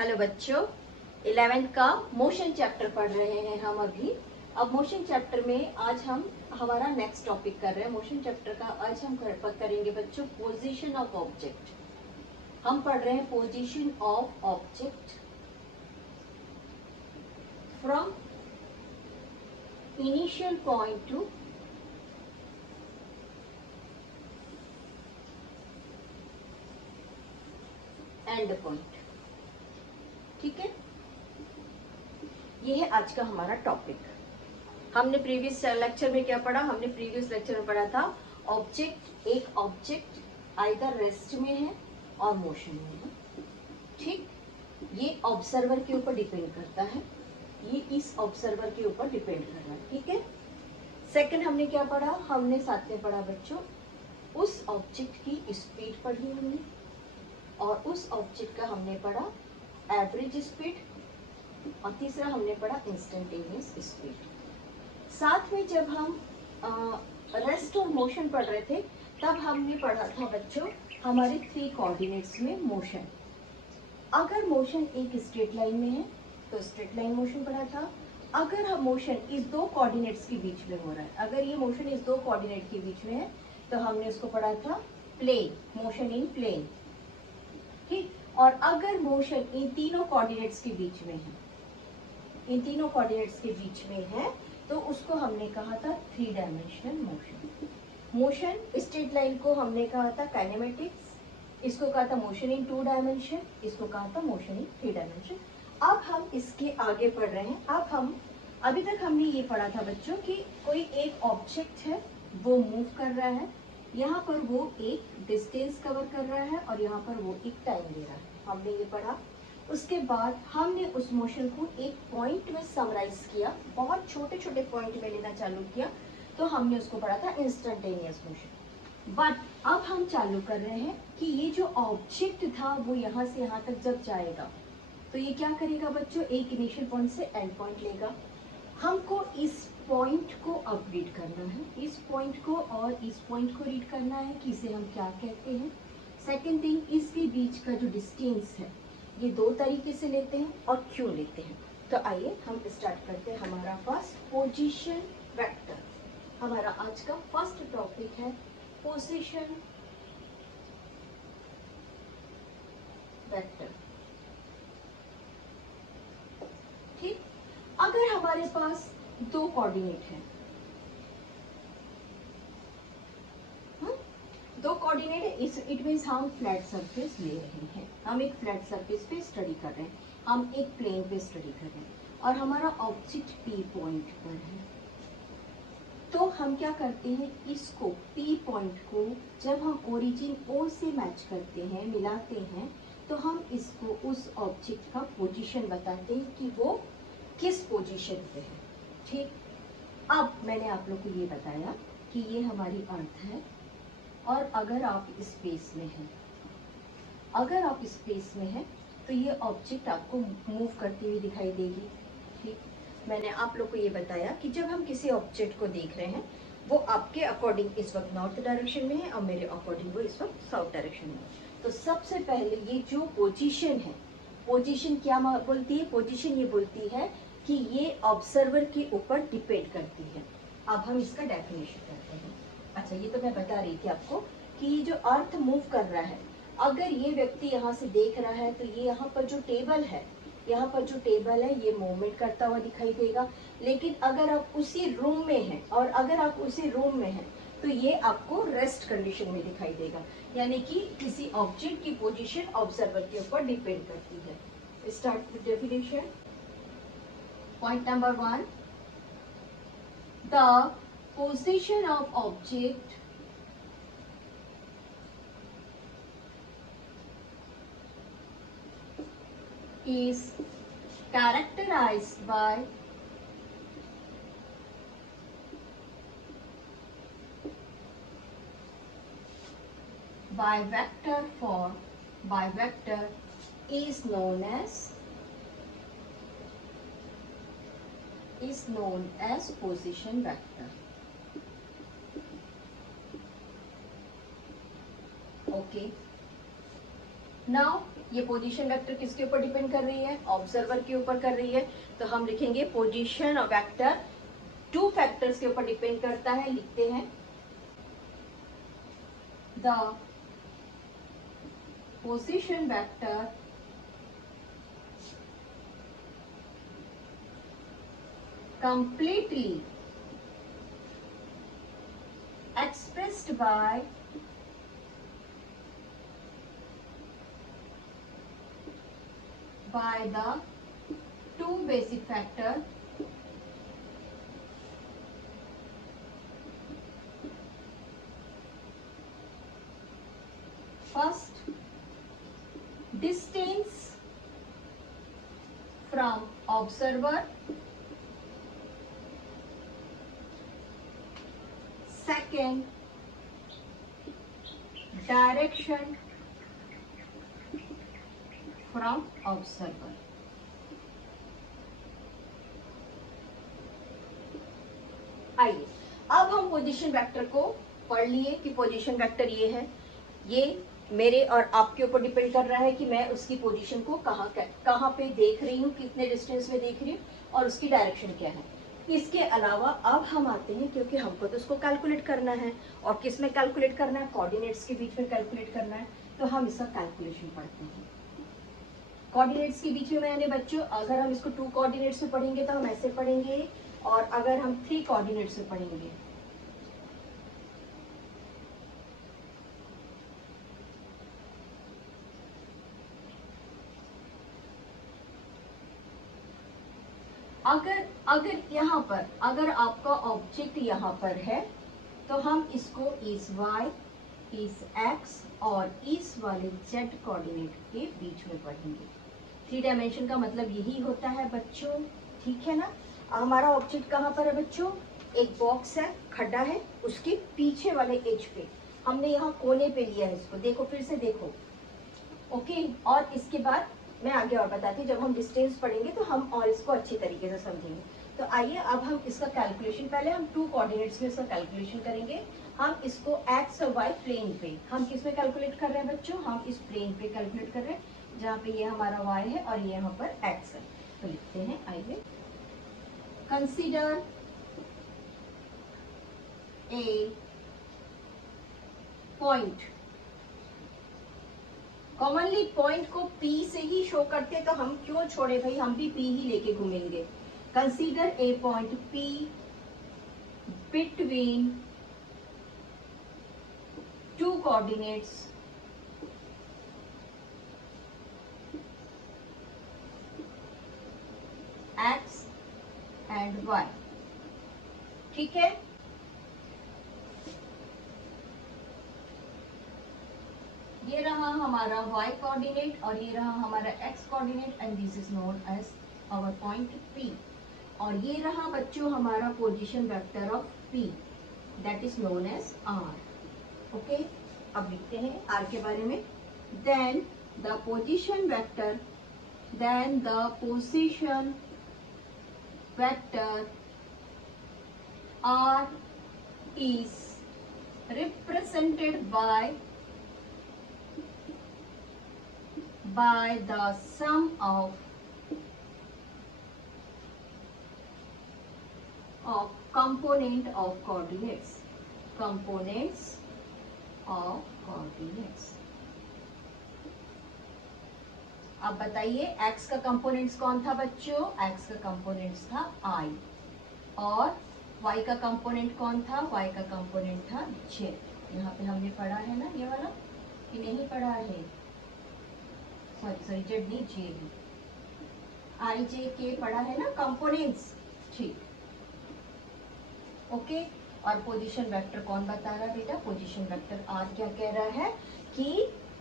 Hello बच्चों, 11th का motion chapter पढ़ रहे हैं हम अभी। अब मोशन चैप्टर में आज हम हमारा नेक्स्ट टॉपिक कर रहे हैं। मोशन चैप्टर का आज हम करेंगे बच्चों पोजीशन ऑफ ऑब्जेक्ट। हम पढ़ रहे हैं position of object from initial point two and point. ठीक है, ये है आज का हमारा टॉपिक। हमने प्रीवियस लेक्चर में क्या पढ़ा? हमने प्रीवियस लेक्चर में पढ़ा था ऑब्जेक्ट, एक ऑब्जेक्ट आइदर रेस्ट में है और मोशन में है। ठीक, ये ऑब्जर्वर के ऊपर डिपेंड करता है, ये इस ऑब्जर्वर के ऊपर डिपेंड कर रहा है। ठीक है, सेकंड हमने क्या पढ़ा? हमने साथ में पढ़ा बच्चों उस ऑब्जेक्ट की स्पीड पढ़ी हमने, और उस ऑब्जेक्ट का हमने पढ़ा एवरेज स्पीड, और तीसरा हमने पढ़ा इंस्टेंटेनियस स्पीड। साथ में जब हम रेस्ट और मोशन पढ़ रहे थे तब हमने पढ़ा था बच्चों हमारे 3 कोऑर्डिनेट्स में मोशन। अगर मोशन एक स्ट्रेट लाइन में है तो स्ट्रेट लाइन मोशन पढ़ा था। अगर हम मोशन इस 2 कोऑर्डिनेट्स के बीच में हो रहा है, अगर ये मोशन इस 2 कोऑर्डिनेट के बीच में है तो हमने उसको पढ़ा था प्लेन, मोशन इन प्लेन। ठीक, और अगर मोशन इन तीनों कोऑर्डिनेट्स के बीच में है, इन तीनों कोऑर्डिनेट्स के बीच में है तो उसको हमने कहा था 3 dimensional motion. Motion straight line को हमने कहा था काइनेमेटिक्स, इसको कहा था मोशन इन 2 डायमेंशन, इसको कहा था मोशन इन 3 डायमेंशन। अब हम इसके आगे पढ़ रहे हैं। अब हम अभी तक हमने ये पढ़ा था बच्चों कि कोई एक ऑब्जेक्ट है, वो मूव कर रहा है, यहाँ पर वो एक डिस्टेंस कवर कर रहा है और यहाँ पर वो एक टाइम दे रहा है। हमने ये पढ़ा। उसके बाद हमने उस मोशन को एक पॉइंट में समराइज किया, बहुत छोटे छोटे पॉइंट में लेना चालू किया, तो हमने उसको पढ़ा था इंस्टेंटेनियस मोशन। बट अब हम चालू कर रहे हैं कि ये जो ऑब्जेक्ट था वो यहाँ से यहाँ तक जब जाएगा तो ये क्या करेगा बच्चों? एक इनिशियल पॉइंट से एंड पॉइंट लेगा। हमको इस पॉइंट को अब रीड करना है, इस पॉइंट को और इस पॉइंट को रीड करना है कि इसे हम क्या कहते हैं। सेकेंड थिंग, इसके बीच का जो डिस्टेंस है ये 2 तरीके से लेते हैं और क्यों लेते हैं। तो आइए हम स्टार्ट करते हैं हमारा फर्स्ट पोजीशन वेक्टर। हमारा आज का फर्स्ट टॉपिक है पोजीशन वेक्टर। ठीक, अगर हमारे पास 2 कोऑर्डिनेट है, 2 कोऑर्डिनेट है, इट मीन्स हम फ्लैट सरफेस ले रहे हैं, हम एक फ्लैट सरफेस पे स्टडी कर रहे हैं, हम एक प्लेन पे स्टडी कर रहे हैं और हमारा ऑब्जेक्ट P पॉइंट पर है। तो हम क्या करते हैं, इसको P पॉइंट को जब हम ओरिजिन O से मैच करते हैं, मिलाते हैं, तो हम इसको उस ऑब्जेक्ट का पोजीशन बताते हैं कि वो किस पोजीशन पे है। ठीक, अब मैंने आप लोग को ये बताया कि ये हमारी अर्थ है और अगर आप स्पेस में हैं, अगर आप स्पेस में हैं तो ये ऑब्जेक्ट आपको मूव करती हुई दिखाई देगी। ठीक, मैंने आप लोग को ये बताया कि जब हम किसी ऑब्जेक्ट को देख रहे हैं वो आपके अकॉर्डिंग इस वक्त नॉर्थ डायरेक्शन में है और मेरे अकॉर्डिंग वो इस वक्त साउथ डायरेक्शन में है। तो सबसे पहले ये जो पोजीशन है, पोजीशन क्या बोलती है? पोजीशन ये बोलती है कि ये ऑब्जर्वर के ऊपर डिपेंड करती है। अब हम इसका डेफिनेशन करते हैं। अच्छा, ये तो मैं बता रही थी आपको कि ये जो अर्थ मूव कर रहा है, अगर ये व्यक्ति यहाँ से देख रहा है तो ये यहाँ पर जो टेबल है, यहाँ पर जो टेबल है ये मूवमेंट करता हुआ दिखाई देगा। लेकिन अगर आप उसी रूम में हैं, और अगर आप उसी रूम में हैं तो ये आपको रेस्ट कंडीशन में दिखाई देगा, यानी कि किसी ऑब्जेक्ट की पोजीशन ऑब्जर्वर के ऊपर डिपेंड करती है। Start with definition. Point number 1, the position of object is characterized by vector form, by vector is known as position vector. Okay, now ये पोजीशन वेक्टर किसके ऊपर डिपेंड कर रही है? ऑब्जर्वर के ऊपर कर रही है। तो हम लिखेंगे पोजीशन वेक्टर 2 फैक्टर्स के ऊपर डिपेंड करता है। लिखते हैं the position vector completely expressed by the two basic factor first distance from observer, second direction from observer। आइए अब हम पोजीशन वेक्टर को पढ़ लिए कि पोजीशन वेक्टर ये है। ये मेरे और आपके ऊपर डिपेंड कर रहा है कि मैं उसकी पोजीशन को कहाँ पे देख रही हूँ, कितने डिस्टेंस में देख रही हूँ और उसकी डायरेक्शन क्या है। इसके अलावा अब हम आते हैं, क्योंकि हमको तो उसको कैलकुलेट करना है और किस में कैलकुलेट करना है? कोऑर्डिनेट्स के बीच में कैलकुलेट करना है। तो हम इसका कैलकुलेशन पढ़ते हैं। कोऑर्डिनेट्स के बीच में मैंने बच्चों, अगर हम इसको 2 कोऑर्डिनेट्स में पढ़ेंगे तो हम ऐसे पढ़ेंगे, और अगर हम 3 कोऑर्डिनेट्स में पढ़ेंगे अगर यहाँ पर, अगर आपका ऑब्जेक्ट यहाँ पर है तो हम इसको इस y, इस x और इस वाले z कोऑर्डिनेट के बीच में पढ़ेंगे। 3 डायमेंशन का मतलब यही होता है बच्चों, ठीक है ना। हमारा ऑब्जेक्ट कहाँ पर है बच्चों? एक बॉक्स है, खड्डा है, उसके पीछे वाले एज पे हमने यहाँ कोने पे लिया है इसको। देखो, फिर से देखो, ओके। और इसके बाद मैं आगे और बताती हूँ, जब हम डिस्टेंस पढ़ेंगे तो हम और इसको अच्छी तरीके से समझेंगे। तो आइए अब हम इसका कैलकुलेशन, पहले हम 2 कोऑर्डिनेट्स में इसका कैलकुलेशन करेंगे। हम इसको एक्स और वाई प्लेन पे, हम किस में कैलकुलेट कर रहे हैं बच्चों? हम इस प्लेन पे कैलकुलेट कर रहे हैं, जहाँ पे ये हमारा वाई है और ये यहाँ पर एक्स है। तो लिखते हैं, आइए, consider a point. Commonly point को P से ही शो करते, तो हम क्यों छोड़े भाई, हम भी P ही लेके घूमेंगे। Consider a point P between 2 coordinates x and y, ठीक है। ये रहा हमारा y कोऑर्डिनेट और ये रहा हमारा x coordinate, and this is known as our point P। और ये रहा बच्चों हमारा position vector of P, that is known as R, okay. अब लिखते हैं R के बारे में। Then the position vector, R is represented by the sum of components of coordinates. अब बताइए, x का कंपोनेंट्स कौन था बच्चों? x का कंपोनेंट्स था I, और y का कंपोनेंट कौन था? y का कंपोनेंट था j। यहाँ पे हमने पढ़ा है ना ये वाला, कि नहीं पढ़ा है? सॉरी, जेड नहीं, जे है, आई जे के पढ़ा है ना कंपोनेंट्स, ठीक, ओके। और पोजीशन वेक्टर कौन बता रहा है बेटा? पोजीशन वेक्टर आर क्या कह रहा है कि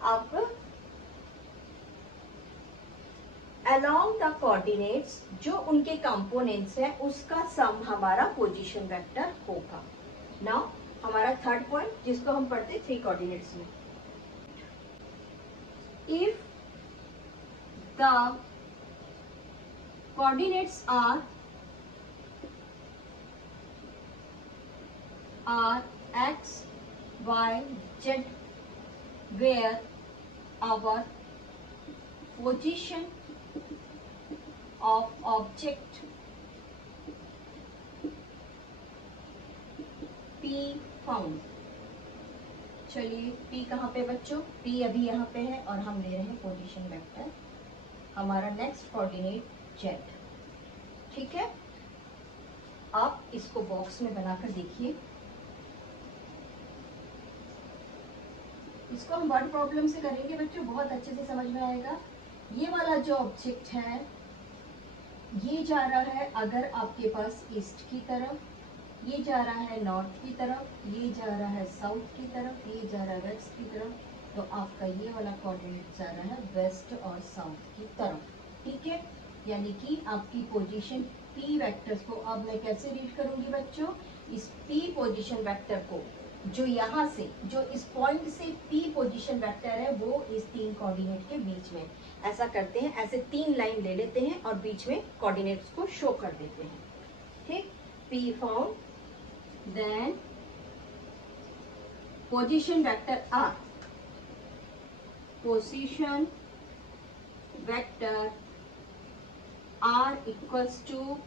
आप अलोंग द कोऑर्डिनेट्स, जो उनके कंपोनेंट्स है उसका सम हमारा पोजीशन वेक्टर होगा। नाउ हमारा थर्ड पॉइंट, जिसको हम पढ़ते 3 कोऑर्डिनेट्स में, if the coordinates are x, y, z, where our position of object P found. चलिए P कहाँ पे बच्चों, P अभी यहाँ पे है और हम ले रहे हैं पोजीशन वेक्टर, हमारा नेक्स्ट कोऑर्डिनेट Z। ठीक है, आप इसको बॉक्स में बनाकर देखिए। इसको हम वर्ड प्रॉब्लम से करेंगे बच्चों, बहुत अच्छे से समझ में आएगा। ये वाला जो ऑब्जेक्ट है ये जा रहा है अगर आपके पास ईस्ट की तरफ, ये जा रहा है नॉर्थ की तरफ, ये जा रहा है साउथ की तरफ, ये जा रहा है वेस्ट की तरफ, तो आपका ये वाला कोऑर्डिनेट जा रहा है वेस्ट और साउथ की तरफ। ठीक है, यानी कि आपकी पोजीशन P वेक्टर्स को अब मैं कैसे रीड करूंगी बच्चों, इस P पोजीशन वेक्टर को जो यहाँ से, जो इस पॉइंट से P पोजीशन वेक्टर है वो इस तीन कोऑर्डिनेट के बीच में, ऐसा करते हैं, ऐसे तीन लाइन ले लेते हैं और बीच में कोऑर्डिनेट्स को शो कर देते हैं। ठीक, P found, then position vector R, position vector R equals to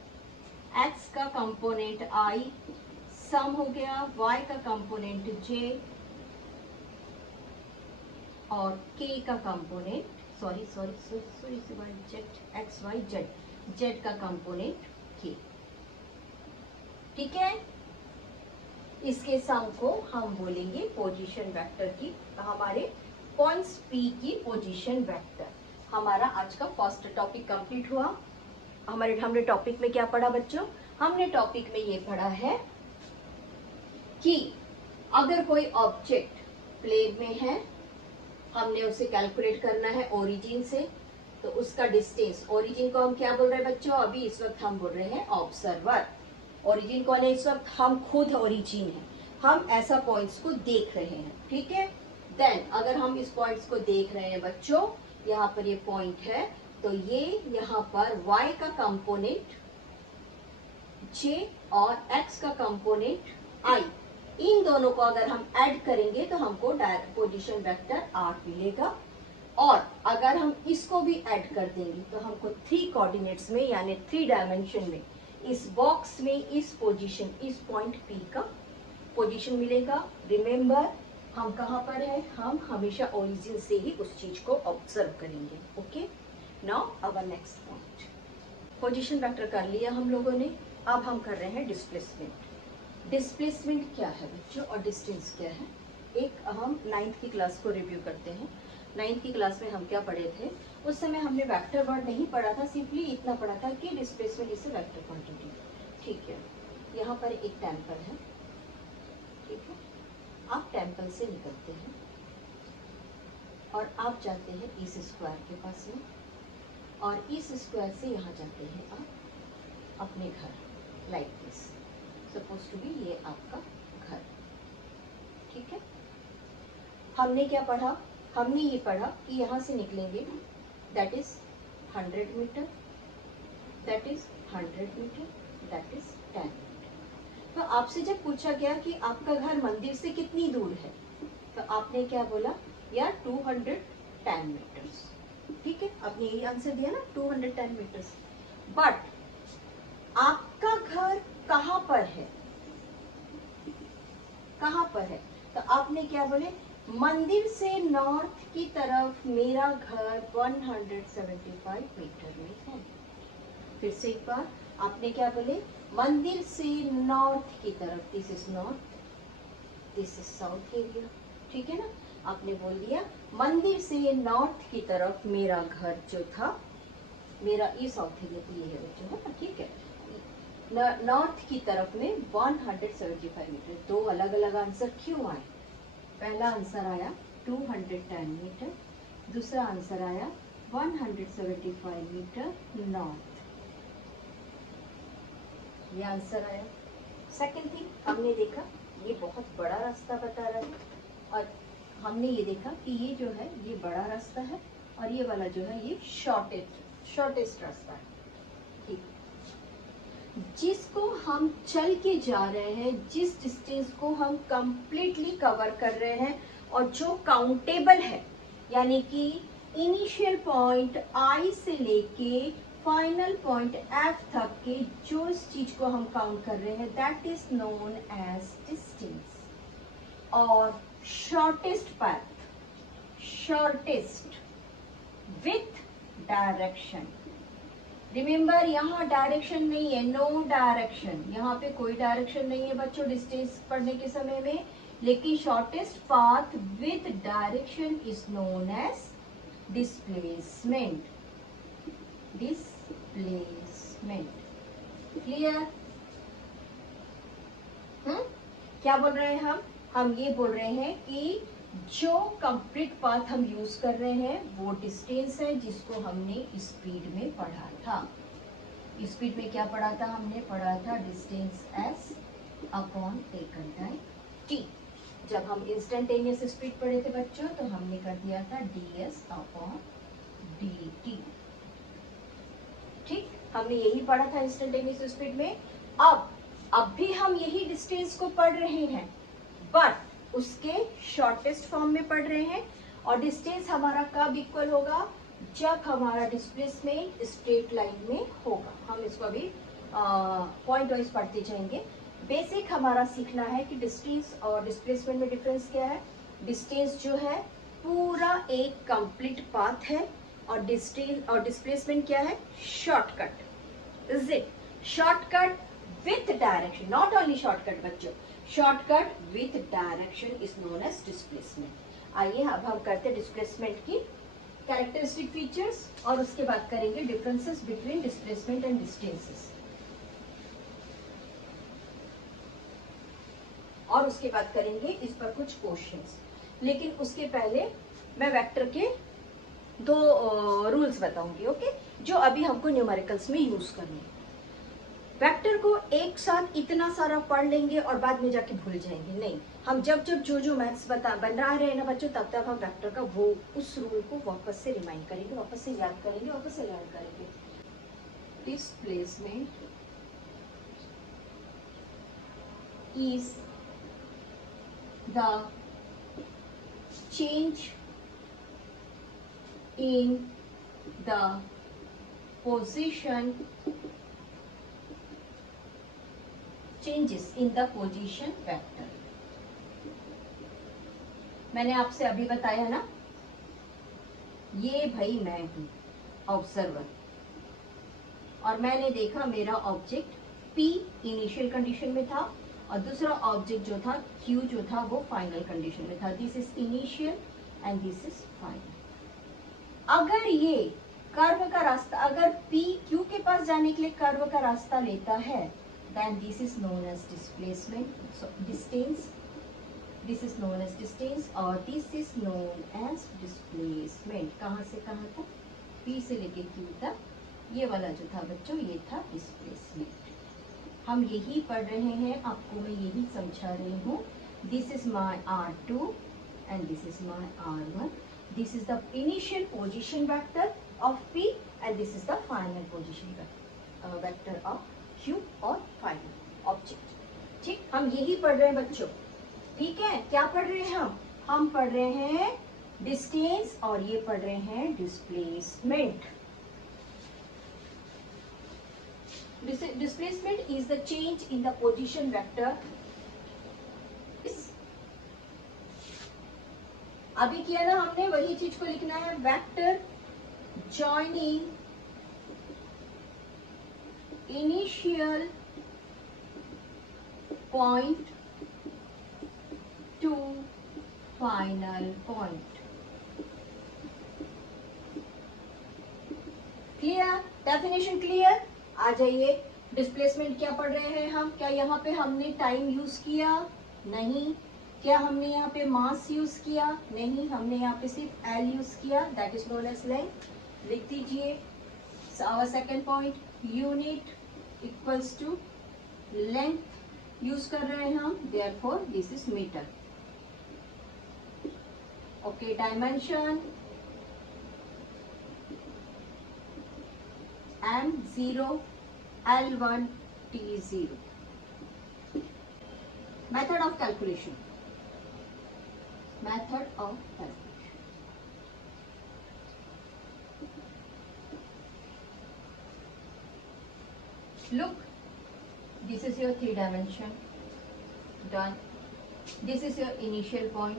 x का कंपोनेंट I, सम हो गया y का कंपोनेंट j और k का component sorry x y z का कंपोनेंट k। ठीक है, इसके सम को हम बोलेंगे पोजीशन वेक्टर की, हमारे पॉइंट्स P की पोजीशन वेक्टर। हमारा आज का फर्स्ट टॉपिक कंप्लीट हुआ। हमने टॉपिक में क्या पढ़ा बच्चों, हमने टॉपिक में ये पढ़ा है कि अगर कोई ऑब्जेक्ट प्लेन में है, हमने उसे कैलकुलेट करना है ओरिजिन से, तो उसका डिस्टेंस, ओरिजिन को हम क्या बोल रहे हैं बच्चों, अभी इस वक्त हम बोल रहे हैं ऑब्जर्वर। ओरिजिन कौन है इस वक्त, हम खुद ओरिजिन है, हम ऐसा पॉइंट्स को देख रहे हैं। ठीक है, देन अगर हम इस पॉइंट्स को देख रहे हैं बच्चों, यहाँ पर ये पॉइंट है, तो ये यहाँ पर y का कंपोनेंट j और x का कंपोनेंट I, इन दोनों को अगर हम ऐड करेंगे तो हमको डायरेक्ट पोजीशन वेक्टर R मिलेगा। और अगर हम इसको भी ऐड कर देंगे तो हमको 3 कोऑर्डिनेट्स में यानी 3 डायमेंशन में इस बॉक्स में इस पोजीशन, इस पॉइंट P का पोजीशन मिलेगा। रिमेंबर हम कहाँ पर है, हम हमेशा ओरिजिन से ही उस चीज को ऑब्जर्व करेंगे। Okay, now our next point, position vector कर लिया हम लोगों ने, अब हम कर रहे हैं डिस्प्लेसमेंट। डिस्प्लेसमेंट क्या है बच्चों और डिस्टेंस क्या है, एक हम 9th की क्लास को रिव्यू करते हैं। 9th की क्लास में हम क्या पढ़े थे, उस समय हमने वेक्टर वर्ड नहीं पढ़ा था, सिंपली इतना पढ़ा था कि displacement is a vector quantity. ठीक है, यहाँ पर एक टेम्पल है, ठीक है, आप टेम्पल से निकलते हैं और आप जाते हैं इस स्क्वायर के पास में, और इस स्क्वायर से यहाँ जाते हैं आप अपने घर, like this, suppose to be ये आपका घर। ठीक है, हमने क्या पढ़ा, हमने ये पढ़ा कि यहाँ से निकलेंगे, that is 100 metre, that is 100 metre, that is 10 metre. तो आपसे जब पूछा गया कि आपका घर मंदिर से कितनी दूर है, तो आपने क्या बोला, यार 210 मीटर्स। ठीक है, आपने यही आंसर दिया ना, 210 मीटर्स। बट आपका घर कहाँ पर है, कहाँ पर है, तो आपने क्या बोले, मंदिर से नॉर्थ की तरफ मेरा घर 175 मीटर में है। फिर से एक बार, आपने क्या बोले, मंदिर से नॉर्थ की तरफ, this is north, this is south area. ठीक है ना, आपने बोल दिया मंदिर से नॉर्थ की तरफ मेरा घर जो था, मेरा ये साउथ एरिया तो ये है बच्चों, है ना। ठीक है, नॉर्थ की तरफ में 175 मीटर। दो अलग अलग आंसर क्यों आए, पहला आंसर आया 210 मीटर, दूसरा आंसर आया 175 मीटर नॉर्थ, ये आंसर आया। सेकंड थिंग, हमने देखा ये बहुत बड़ा रास्ता बता रहा है, और हमने ये देखा कि ये जो है ये बड़ा रास्ता है और ये वाला जो है ये शॉर्टेस्ट रास्ता है। ठीक, जिसको हम चल के जा रहे हैं, जिस डिस्टेंस को हम कंप्लीटली कवर कर रहे हैं और जो काउंटेबल है, यानी कि इनिशियल पॉइंट आई से लेके फाइनल पॉइंट एफ तक के जो इस चीज को हम काउंट कर रहे हैं that is known as distance. और shortest path, shortest with direction. Remember यहाँ डायरेक्शन नहीं है, नो डायरेक्शन, यहाँ पे कोई डायरेक्शन नहीं है बच्चों डिस्टेंस पढ़ने के समय में, लेकिन shortest path with direction is known as displacement. Displacement clear? क्या बोल रहे हैं हम ये बोल रहे हैं कि जो कंप्लीट पाथ हम यूज कर रहे हैं वो डिस्टेंस है जिसको हमने स्पीड में पढ़ा था। स्पीड में क्या पढ़ा था? हमने पढ़ा था distance s upon taken time t। जब हम इंस्टेंटेनियस स्पीड पढ़े थे बच्चों तो हमने कर दिया था ds अपॉन dt। ठीक, हमने यही पढ़ा था इंस्टेंटेनियस स्पीड में। अब भी हम यही डिस्टेंस को पढ़ रहे हैं बट उसके शॉर्टेस्ट फॉर्म में पढ़ रहे हैं। और डिस्टेंस हमारा कब इक्वल होगा? जब हमारा डिस्प्लेसमेंट स्ट्रेट लाइन में होगा। हम इसको अभी पॉइंट वाइज पढ़ते जाएंगे। बेसिक हमारा सीखना है कि डिस्टेंस और डिस्प्लेसमेंट में डिफरेंस क्या है। डिस्टेंस जो है पूरा एक कंप्लीट पाथ है और डिस्टेंस और डिस्प्लेसमेंट क्या है? Shortcut. Is it? Shortcut with direction, not only shortcut बच्चों, shortcut with direction is known as displacement. आइए अब हम करते हैं डिस्प्लेसमेंट की कैरेक्टरिस्टिक फीचर्स और उसके बाद करेंगे differences between displacement and distances. और उसके बाद करेंगे इस पर कुछ क्वेश्चंस। लेकिन उसके पहले मैं वेक्टर के दो रूल्स बताऊंगी, ओके, जो अभी हमको न्यूमेरिकल्स में यूज करने हैं। वेक्टर को एक साथ इतना सारा पढ़ लेंगे और बाद में जाके भूल जाएंगे, नहीं। हम जब जब जो मैथ्स बना रहे हैं ना बच्चों, तब तक हम वेक्टर का वो उस रूल को वापस से रिमाइंड करेंगे, वापस से याद करेंगे, वापस से लर्न करेंगे। Displacement is the change in the position, changes in the position vector। मैंने आपसे अभी बताया ना, ये भाई मैं हूं ऑब्जर्वर और मैंने देखा मेरा ऑब्जेक्ट P इनिशियल कंडीशन में था और दूसरा ऑब्जेक्ट जो था Q जो था वो फाइनल कंडीशन में था। This is initial and this is final. अगर ये कर्व का रास्ता, अगर P Q के पास जाने के लिए कर्व का रास्ता लेता है, then this is known as displacement, so distance, this is known as distance और this is known as displacement। कहाँ से कहाँ तक? P से लेके Q तक, ये वाला जो था बच्चों ये था displacement। हम यही पढ़ रहे हैं, आपको मैं यही समझा रही हूँ। This is my R2 and this is my R1। This is the initial position vector of P and this is the final position vector of Q और फाइनल ऑब्जेक्ट। ठीक, हम यही पढ़ रहे हैं बच्चों, ठीक है। क्या पढ़ रहे हैं हम पढ़ रहे हैं डिस्टेंस और ये पढ़ रहे हैं displacement. Displacement is the change in the position vector. अभी किया ना हमने, वही चीज को लिखना है। Vector joining initial point to final point। Clear? Definition clear? आ जाइए, डिस्प्लेसमेंट क्या पढ़ रहे हैं हम? क्या यहाँ पे हमने टाइम यूज किया? नहीं। क्या हमने यहाँ पे मास यूज किया? नहीं, हमने यहाँ पे सिर्फ एल यूज किया, that is known as length. लिख दीजिए our second point, unit equals to length use कर रहे हैं हम, therefore this is metre. Okay, dimension M0 L1 T0। Method of calculation, method of calculation. look, this is your 3 dimension, done. This is your initial point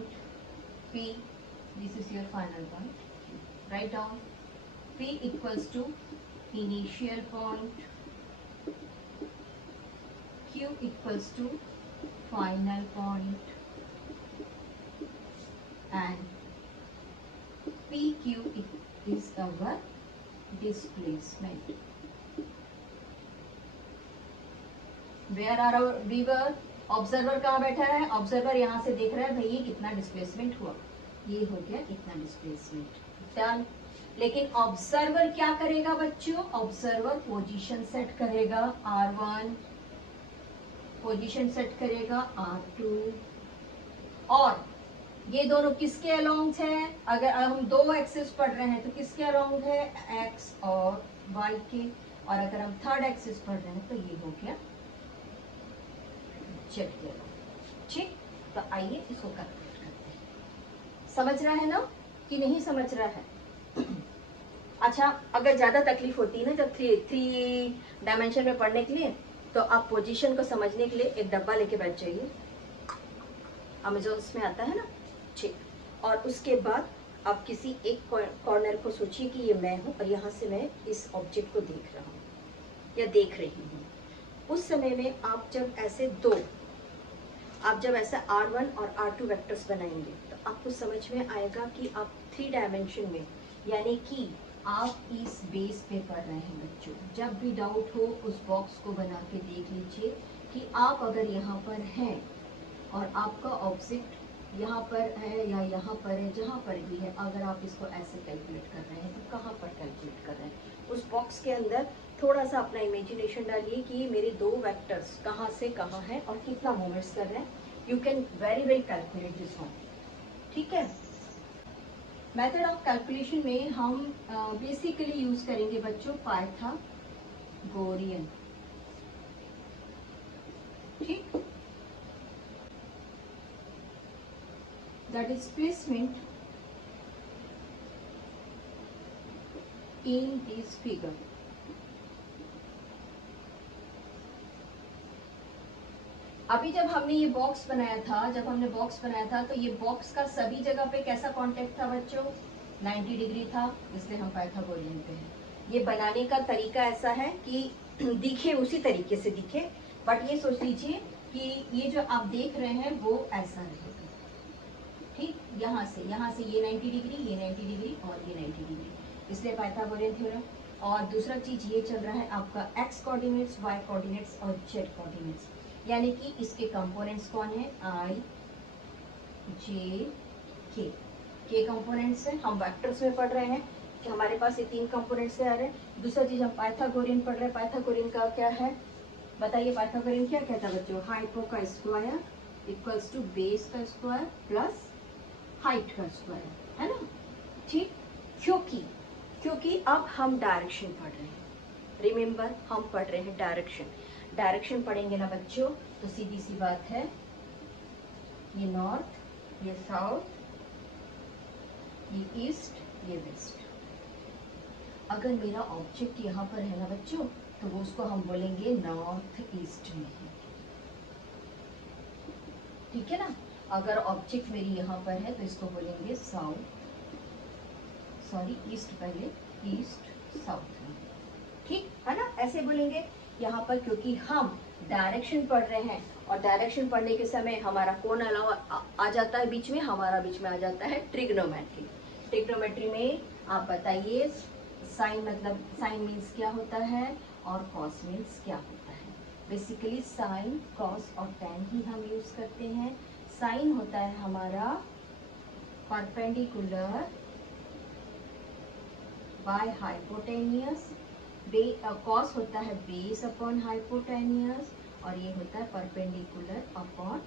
P, this is your final point. Write down P equals to initial point, Q equals to final point, and PQ is our displacement. Where are our viewer? Observer कहाँ बैठा है? Observer यहाँ से देख रहा है भाई ये कितना डिस्प्लेसमेंट हुआ, ये हो गया इतना डिस्प्लेसमेंट, डन। लेकिन ऑब्जर्वर क्या करेगा बच्चों? ऑब्जर्वर पोजीशन सेट करेगा R1, पोजीशन सेट करेगा R2, और ये दोनों किसके अलोंग है? अगर हम 2 एक्सिस पढ़ रहे हैं तो किसके अलोंग है? X और Y के, और अगर हम 3rd एक्सिस पढ़ रहे हैं तो ये हो गया Z के अलोंग। ठीक, तो आइए इसको कैलकुलेट करते हैं। समझ रहा है ना कि नहीं समझ रहा है? अच्छा, अगर ज्यादा तकलीफ होती है ना जब 3 डायमेंशन में पढ़ने के लिए, तो आप पोजीशन को समझने के लिए एक डब्बा लेके बैठ जाइए, अमेज़न में आता है ना। ठीक, और उसके बाद आप किसी एक कॉर्नर को सोचिए कि ये मैं हूँ और यहाँ से मैं इस ऑब्जेक्ट को देख रहा हूँ या देख रही हूँ। उस समय में आप जब ऐसे R1 और R2 वेक्टर्स बनाएंगे तो आपको समझ में आएगा कि आप 3 डायमेंशन में, यानी कि आप इस बेस पे पढ़ रहे हैं बच्चों। जब भी डाउट हो उस बॉक्स को बना के देख लीजिए कि आप अगर यहाँ पर हैं और आपका ऑब्जेक्ट यहाँ पर है या यहाँ पर है, जहाँ पर भी है, अगर आप इसको ऐसे कैलकुलेट कर रहे हैं तो कहाँ पर कैलकुलेट कर रहे हैं? उस बॉक्स के अंदर थोड़ा सा अपना इमेजिनेशन डालिए कि मेरे 2 वेक्टर्स कहाँ से कहाँ हैं और कितना मूवमेंट्स कर रहे हैं। You can very well calculate this one. ठीक है, मेथड ऑफ कैलकुलेशन में हम बेसिकली यूज करेंगे बच्चों पाइथागोरियन। ठीक, the displacement in this figure अभी जब हमने ये बॉक्स बनाया था, तो ये बॉक्स का सभी जगह पे कैसा कांटेक्ट था बच्चों? 90 डिग्री था, इसलिए हम पाइथागोरियन पे हैं। ये बनाने का तरीका ऐसा है कि दिखे उसी तरीके से दिखे, बट ये सोच लीजिए कि ये जो आप देख रहे हैं वो ऐसा रहेगा। ठीक, यहाँ से ये 90 डिग्री, ये 90 डिग्री और ये 90 डिग्री, इसलिए पाइथागोरियन थ्योरम। और दूसरा चीज ये चल रहा है आपका x कोऑर्डिनेट्स, y कोऑर्डिनेट्स और z कोऑर्डिनेट्स, यानी कि इसके कंपोनेंट्स कौन है? I, J, K। K components है, हम वेक्टर्स में पढ़ रहे हैं कि हमारे पास ये 3 कंपोनेंट्स से आ रहे हैं। दूसरा चीज हम पाइथागोरियन पढ़ रहे हैं। पाइथागोरियन का क्या है बताइए? पाइथागोरियन क्या कहता है बच्चों? हाइपो का स्क्वायर इक्वल्स टू बेस का स्क्वायर प्लस हाइट का स्क्वायर, है ना। ठीक, क्योंकि अब हम डायरेक्शन पढ़ रहे हैं। रिमेंबर, हम पढ़ रहे हैं डायरेक्शन पढ़ेंगे ना बच्चों, तो सीधी सी बात है, ये नॉर्थ, ये साउथ, ये ईस्ट, ये वेस्ट। अगर मेरा ऑब्जेक्ट यहाँ पर है ना बच्चों, तो वो उसको हम बोलेंगे नॉर्थ ईस्ट में है। ठीक है ना। अगर ऑब्जेक्ट मेरी यहाँ पर है तो इसको बोलेंगे ईस्ट, पहले ईस्ट साउथ में। ठीक है ना, ऐसे बोलेंगे यहाँ पर, क्योंकि हम डायरेक्शन पढ़ रहे हैं और डायरेक्शन पढ़ने के समय हमारा कौन अलावा आ जाता है बीच में? हमारा बीच में आ जाता है ट्रिग्नोमेट्री। ट्रिग्नोमेट्री में आप बताइए साइन मीन्स क्या होता है और कॉस मीन्स क्या होता है? बेसिकली साइन, कॉस और टैन ही हम यूज करते हैं। साइन होता है हमारा परपेंडिकुलर बाय हाइपोटेनियस, कॉस होता है बेस अपॉन हाइपोटेनियस, और ये होता है परपेंडिकुलर अपॉन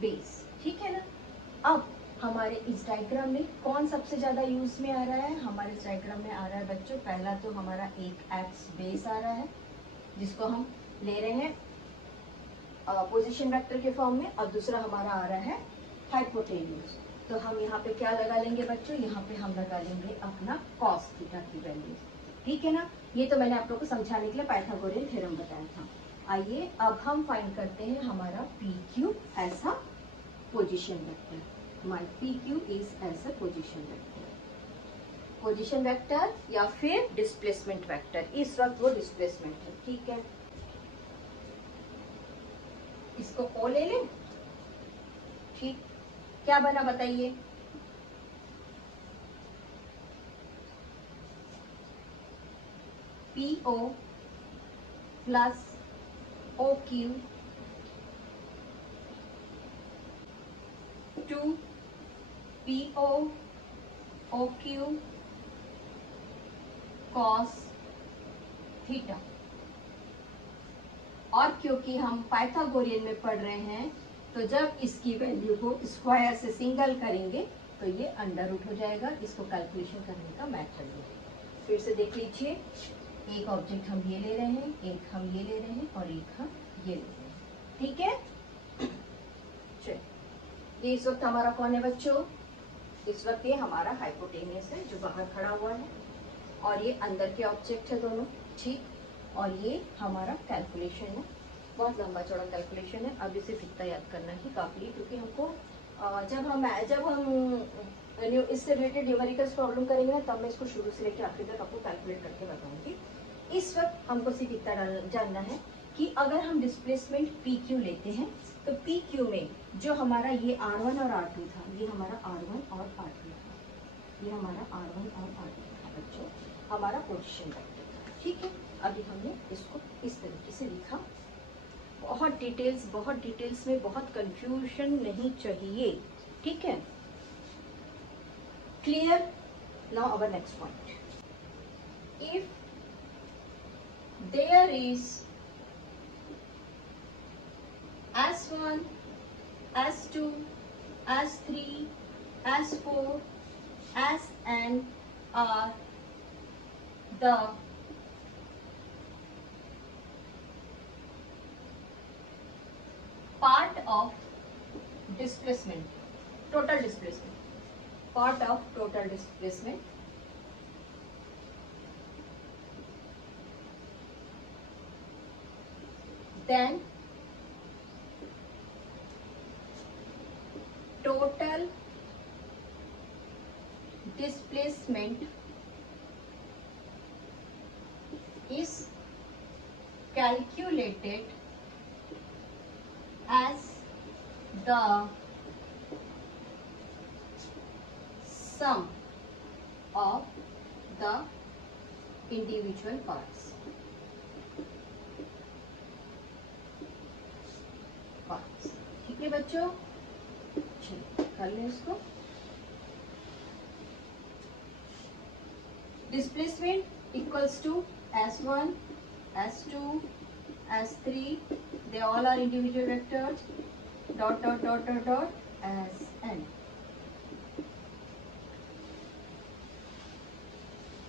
बेस। ठीक है ना। अब हमारे इस डायग्राम में कौन सबसे ज्यादा यूज में आ रहा है? हमारे इस डायग्राम में आ रहा है बच्चों, पहला तो हमारा एक एक्स बेस आ रहा है जिसको हम ले रहे हैं पोजीशन वेक्टर के फॉर्म में, और दूसरा हमारा आ रहा है हाइपोटेन्यूज। तो हम यहाँ पे क्या लगा लेंगे बच्चों? यहाँ पे हम लगा लेंगे अपना कॉस थीटा की वैल्यू। ठीक है ना। ये तो मैंने आप लोग को समझाने के लिए पाइथागोरियन थ्योरम बताया था। आइए अब हम फाइंड करते हैं हमारा P Q as a position vector. My P Q is as a position vector, position vector या फिर डिस्प्लेसमेंट वेक्टर। इस वक्त वो डिस्प्लेसमेंट है, ठीक है। इसको ओ ले लें, ठीक। क्या बना बताइए? P O plus O Q two P O O Q cos theta. और क्योंकि हम पाइथागोरियन में पढ़ रहे हैं तो जब इसकी वैल्यू को स्क्वायर से सिंगल करेंगे तो ये अंडर रूट हो जाएगा। इसको कैलकुलेशन करने का मैथड है। फिर से देख लीजिए, एक ऑब्जेक्ट हम ये ले रहे हैं, एक हम ये ले रहे हैं और एक हम ये ले रहे हैं, ठीक है। चलिए, ये इस वक्त हमारा कौन है बच्चों? इस वक्त ये हमारा हाइपोटेनियस है जो बाहर खड़ा हुआ है, और ये अंदर के ऑब्जेक्ट है दोनों, ठीक। और ये हमारा कैलकुलेशन है, बहुत लंबा चौड़ा कैलकुलेशन है। अब इसे इतना याद करना ही काफ़ी है, क्योंकि हमको जब हम इससे रिलेटेड न्यूमेरिकल्स प्रॉब्लम करेंगे ना, तब मैं इसको शुरू से लेकर आखिर तक आपको कैलकुलेट करके बताऊंगी। इस वक्त हमको सिर्फ इतना जानना है कि अगर हम डिस्प्लेसमेंट पी क्यू लेते हैं तो पी क्यू में जो हमारा ये R1 और R2 था, ये हमारा R1 और R2 था, ये हमारा R1 और R2 था बच्चों, हमारा पोजीशन वेक्टर, ठीक है। अभी हमने इसको इस तरीके से लिखा। बहुत डिटेल्स में बहुत कंफ्यूजन नहीं चाहिए, ठीक है। Clear? Now our next point. If there is S1, S2, S3, S4, Sn are the part of displacement, total displacement, part of total displacement, then total displacement is calculated as the sum of the individual parts. ठीक है बच्चों, चलिए कर लें इसको। Displacement equals to S1, S2, S3, they all are individual vectors, dot dot dot dot dot Sn।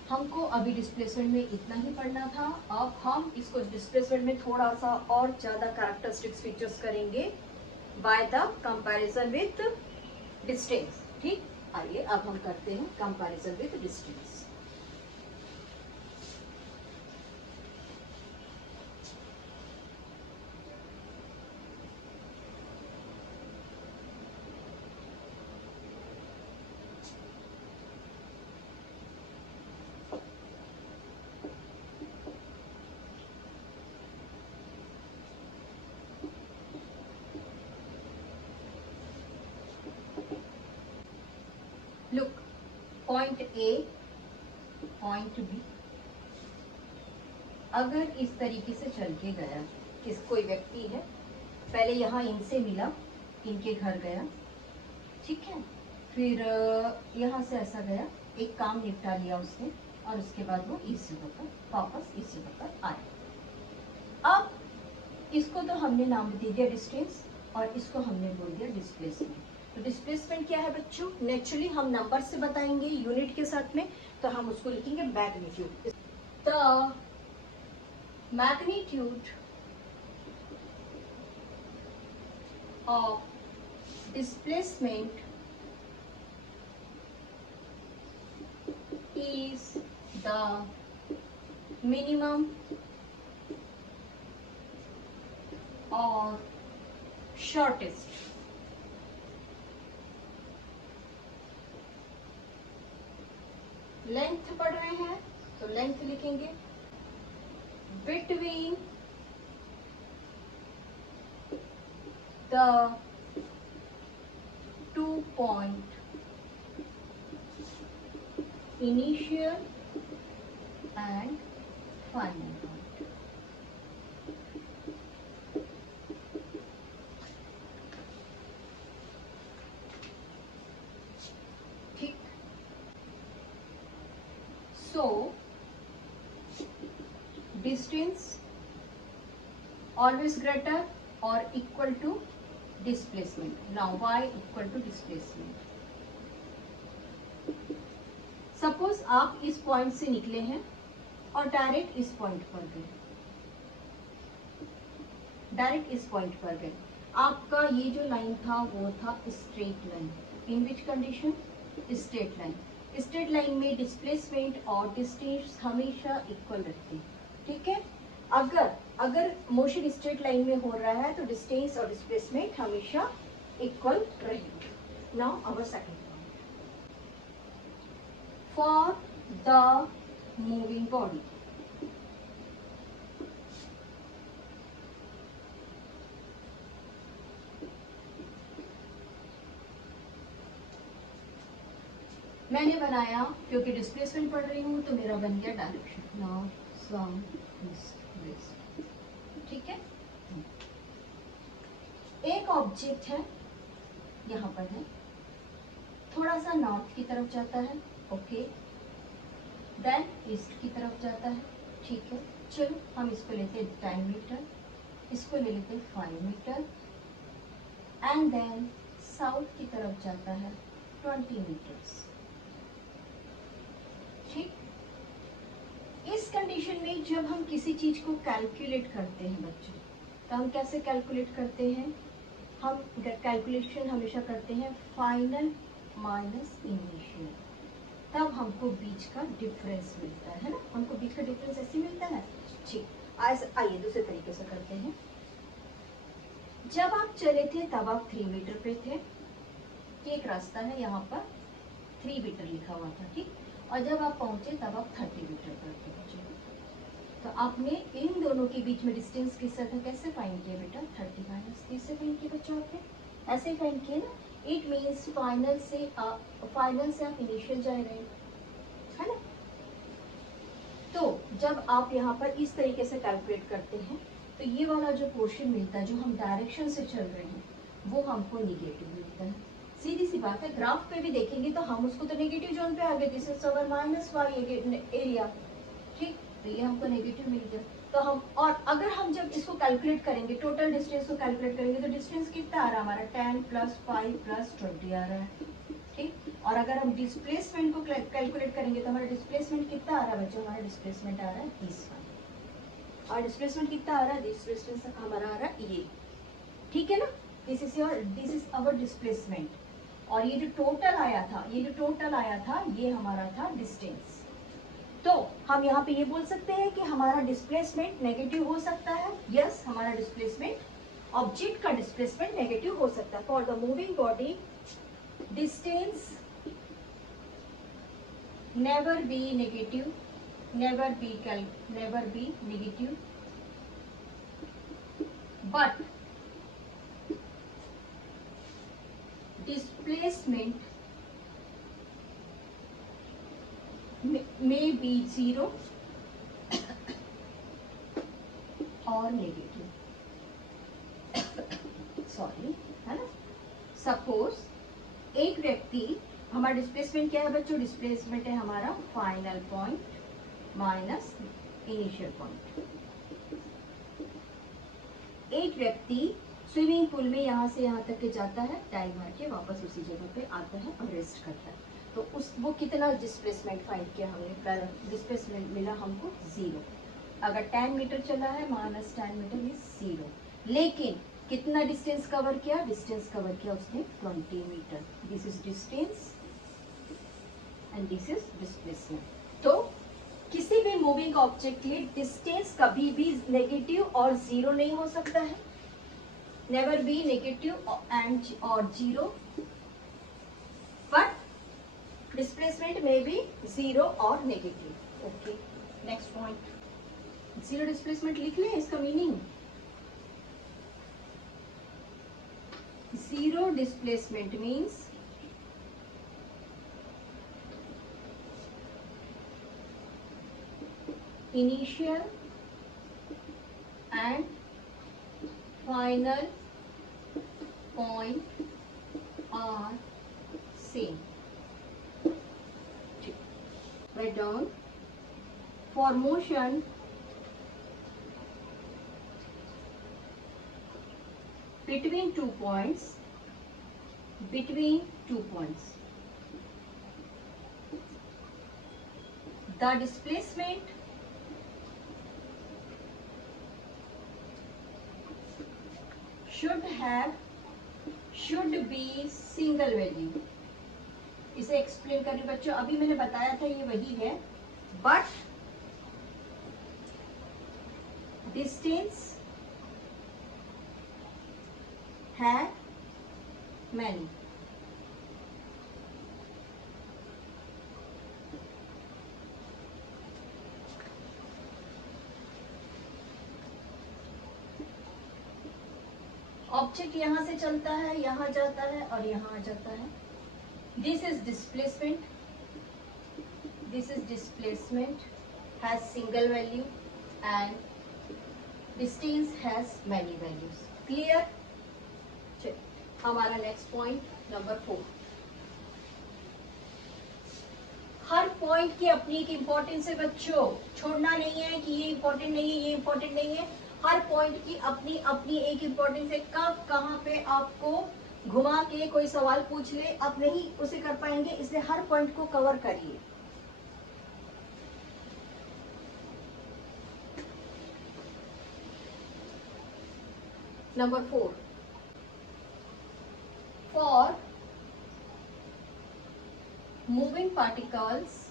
हमको अभी displacement में इतना ही पढ़ना था। अब हम इसको डिस्प्लेसमेंट में थोड़ा सा और ज्यादा कैरेक्टरिस्टिक्स फीचर्स करेंगे by the comparison with distance, ठीक। आइए अब हम करते हैं comparison with distance. Look, point A, point B, अगर इस तरीके से चल के गया, किस कोई व्यक्ति है, पहले यहाँ इनसे मिला, इनके घर गया, ठीक है, फिर यहाँ से ऐसा गया, एक काम निपटा लिया उसने, और उसके बाद वो इस जगह पर वापस इस जगह पर आया। अब इसको तो हमने नाम दे दिया डिस्टेंस, और इसको हमने बोल दिया डिस्प्लेसमेंट। तो डिस्प्लेसमेंट क्या है बच्चों? नेचुरली हम नंबर से बताएंगे यूनिट के साथ में, तो हम उसको लिखेंगे magnitude. The magnitude of displacement is the minimum और शॉर्टेस्ट। लेंथ पढ़ रहे हैं तो लेंथ लिखेंगे between the 2 point initial and final point. ठीक, so distance always greater or equal to displacement. Now y equal to displacement. Suppose आप इस point से निकले हैं और डायरेक्ट इस पॉइंट पर गए, डायरेक्ट इस पॉइंट पर गए। आपका ये जो लाइन था वो था straight line. In which condition? Straight line. Straight line में डिस्प्लेसमेंट और डिस्टेंस हमेशा इक्वल रखते हैं। ठीक है, अगर मोशन स्ट्रेट लाइन में हो रहा है तो डिस्टेंस और डिस्प्लेसमेंट हमेशा इक्वल रहेंगे। Now our second for the moving body. मैंने बनाया क्योंकि डिस्प्लेसमेंट पढ़ रही हूं तो मेरा बन गया डायरेक्शन। नाउ फ्रॉम दिस, ठीक है। एक ऑब्जेक्ट है, यहाँ पर है, थोड़ा सा नॉर्थ की तरफ जाता है, ओके, देन ईस्ट की तरफ जाता है, ठीक है। चलो हम इसको लेते हैं 10 मीटर, इसको ले लेते हैं 5 मीटर, एंड देन साउथ की तरफ जाता है 20 मीटर्स। ठीक, इस कंडीशन में जब हम किसी चीज को कैलकुलेट करते हैं बच्चों, तो हम कैसे कैलकुलेट करते हैं? हम कैलकुलेशन हमेशा करते हैं फाइनल माइनस इनिशियल, तब हमको बीच का डिफरेंस मिलता है ना। हमको बीच का डिफरेंस ऐसे मिलता है। ठीक, आइए दूसरे तरीके से करते हैं। जब आप चले थे तब आप 3 मीटर पे थे, एक रास्ता है यहाँ पर 3 मीटर लिखा हुआ था, ठीक। और जब आप पहुंचे तब आप 30 मीटर पर पहुंचे, तो आपने इन दोनों के बीच में डिस्टेंस किस तरह कैसे फाइंड किया बेटा? 30 माइनस 30 से फाइंड किया बच्चों आपने, ऐसे ही फाइंड किया ना। इट मीन्स फाइनल से आप इनिशियल जा रहे हैं, है ना। तो जब आप यहाँ पर इस तरीके से कैलकुलेट करते हैं तो ये वाला जो पोर्शन मिलता है, जो हम डायरेक्शन से चल रहे हैं, वो हमको निगेटिव मिलता है। सीधी सी बात है, ग्राफ पे भी देखेंगे तो हम उसको तो नेगेटिव जोन पे आ गए, this is our minus Y area, ठीक। तो ये हमको नेगेटिव मिल गया। तो हम, और अगर हम जब इसको कैलकुलेट करेंगे, टोटल डिस्टेंस को कैलकुलेट करेंगे, तो डिस्टेंस कितना आ रहा है हमारा? 10 + 5 + 20 आ रहा है, ठीक। और अगर हम डिस्प्लेसमेंट को कैलकुलेट करेंगे तो हमारा डिस्प्लेसमेंट कितना आ रहा है बच्चों? हमारा डिस्प्लेसमेंट आ रहा है 30। और डिस्प्लेसमेंट कितना आ रहा है? डिस्प्लेसमेंट हमारा आ रहा है ये, ठीक है ना। This is our displacement. और ये जो टोटल आया था, ये हमारा था डिस्टेंस। तो हम यहाँ पे ये बोल सकते हैं कि हमारा डिस्प्लेसमेंट नेगेटिव हो सकता है। यस, हमारा डिस्प्लेसमेंट, ऑब्जेक्ट का डिस्प्लेसमेंट नेगेटिव हो सकता है। For the moving body distance never be negative, never be negative, but displacement may be 0 or negative, sorry, है ना। सपोज एक व्यक्ति, हमारा डिस्प्लेसमेंट क्या है बच्चों? डिस्प्लेसमेंट है हमारा final point minus initial point. एक व्यक्ति स्विमिंग पूल में यहाँ से यहाँ तक के जाता है, टाइम मार के वापस उसी जगह पे आता है और रेस्ट करता है, तो वो कितना डिस्प्लेसमेंट फाइंड किया हमने? डिस्प्लेसमेंट मिला हमको 0। अगर 10 मीटर चला है, -10 मीटर इज 0। लेकिन कितना डिस्टेंस कवर किया? डिस्टेंस कवर किया उसने 20 metre. This is distance and this is displacement. तो किसी भी मूविंग ऑब्जेक्ट के लिए डिस्टेंस कभी भी नेगेटिव और जीरो नहीं हो सकता है, नेवर बी नेगेटिव एंड और जीरो, बट डिस्प्लेसमेंट में भी जीरो और negative. Okay, next point, zero displacement लिख लें इसका meaning. Zero displacement means initial and final point are same. Write down, for motion between 2 points, the displacement should be single value। इसे explain करें बच्चों, अभी मैंने बताया था ये वही है, बट डिस्टेंस है मैनी। ऑब्जेक्ट यहां से चलता है, यहां जाता है और यहां आ जाता है। This is displacement has single value and distance has many values. Clear? हमारा नेक्स्ट पॉइंट नंबर 4, हर पॉइंट की अपनी एक इंपॉर्टेंस है बच्चों, छोड़ना नहीं है कि ये इंपॉर्टेंट नहीं है, ये इंपॉर्टेंट नहीं है। हर पॉइंट की अपनी अपनी एक इंपॉर्टेंस है। कब कहाँ पे आपको घुमा के कोई सवाल पूछ ले, आप नहीं उसे कर पाएंगे, इसलिए हर पॉइंट को कवर करिए। Number 4, for moving particles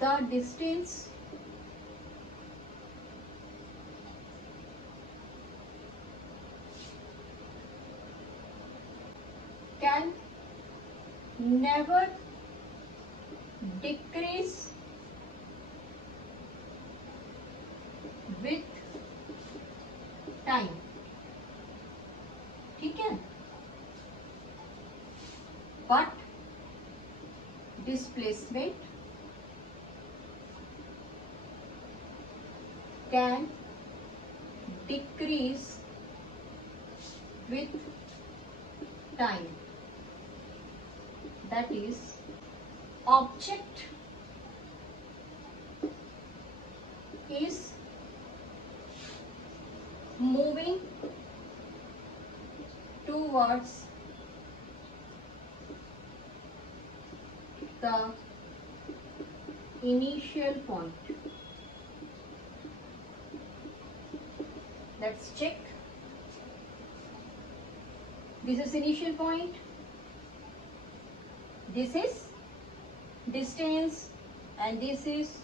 the distance can never decrease with time। ठीक है, but displacement can decrease with time। That is, object is moving towards the initial point। Let's check. This is initial point, this is distance, and this is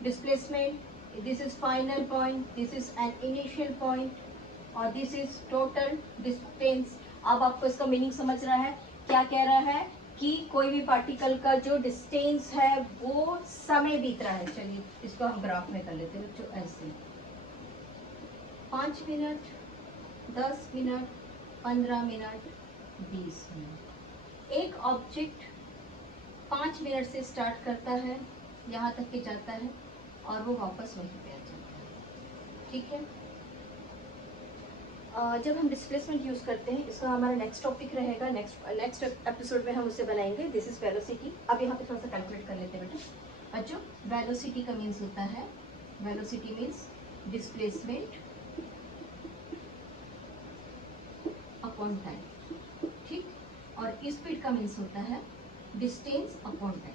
displacement, this is final point, this is an initial point, और this is total distance। अब आपको इसका meaning समझ रहा है, क्या कह रहा है कि कोई भी पार्टिकल का जो डिस्टेंस है वो समय बीत रहा है। चलिए इसको हम ग्राफ में कर लेते हैं बच्चों, ऐसे 5 मिनट, 10 मिनट, 15 मिनट, 20 मिनट। एक ऑब्जेक्ट 5 मिनट से स्टार्ट करता है, यहाँ तक के जाता है और वो वापस वहीं पे आ जाता है। ठीक है, जब हम डिस्प्लेसमेंट यूज करते हैं, इसका हमारा नेक्स्ट टॉपिक रहेगा, नेक्स्ट एपिसोड में हम उसे बनाएंगे। This is velocity. अब यहाँ पे थोड़ा सा कैलकुलेट कर लेते हैं बेटा। बच्चों, वेलोसिटी का मीन्स होता है, velocity means displacement upon time. ठीक, और स्पीड का मीन्स होता है डिस्टेंस अपॉन टाइम।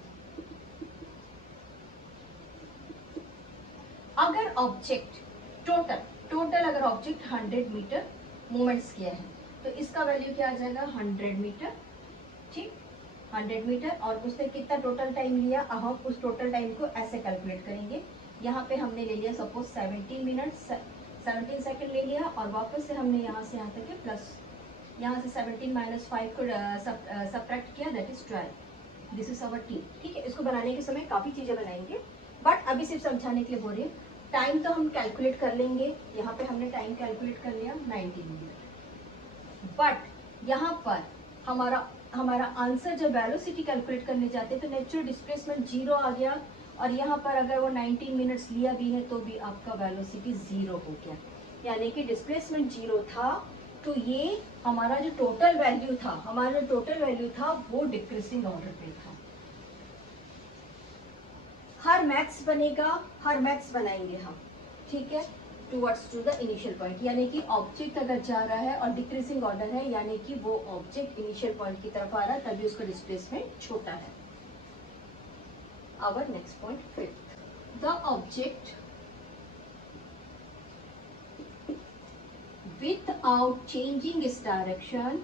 अगर ऑब्जेक्ट टोटल अगर ऑब्जेक्ट 100 मीटर मूवमेंट्स किया है तो इसका वैल्यू क्या आ जाएगा 100 मीटर, ठीक 100 मीटर। और उसने कितना टोटल टाइम लिया, अब हम उस टोटल टाइम को ऐसे कैलकुलेट करेंगे। यहाँ पे हमने ले लिया सपोज 17 मिनट 17 सेकंड ले लिया, और वापस से हमने यहाँ से यहाँ तक के प्लस यहाँ से 17 माइनस 5 को सब्ट्रैक्ट किया, that is 12। This is our T, ठीक है। इसको बनाने के समय काफ़ी चीज़ें बनाएंगे, बट अभी सिर्फ समझाने के लिए बोल रही हूँ। टाइम तो हम कैलकुलेट कर लेंगे, यहाँ पे हमने टाइम कैलकुलेट कर लिया 90 मिनट, बट यहाँ पर हमारा आंसर जब वेलोसिटी कैलकुलेट करने जाते हैं तो नेचुरल डिस्प्लेसमेंट 0 आ गया, और यहाँ पर अगर वो 19 मिनट्स लिया भी है तो भी आपका वेलोसिटी 0 हो गया, यानी कि डिस्प्लेसमेंट 0 था। तो ये हमारा जो टोटल वैल्यू था वो डिक्रीजिंग ऑर्डर पे था। हर मैक्स बनाएंगे हम, ठीक है, towards to the initial point, यानी कि ऑब्जेक्ट अगर जा रहा है और डिक्रीजिंग ऑर्डर है, यानी कि वो ऑब्जेक्ट इनिशियल पॉइंट की तरफ आ रहा है, तभी उसका डिस्प्लेसमेंट छोटा है। Our next point, fifth, the object without changing its direction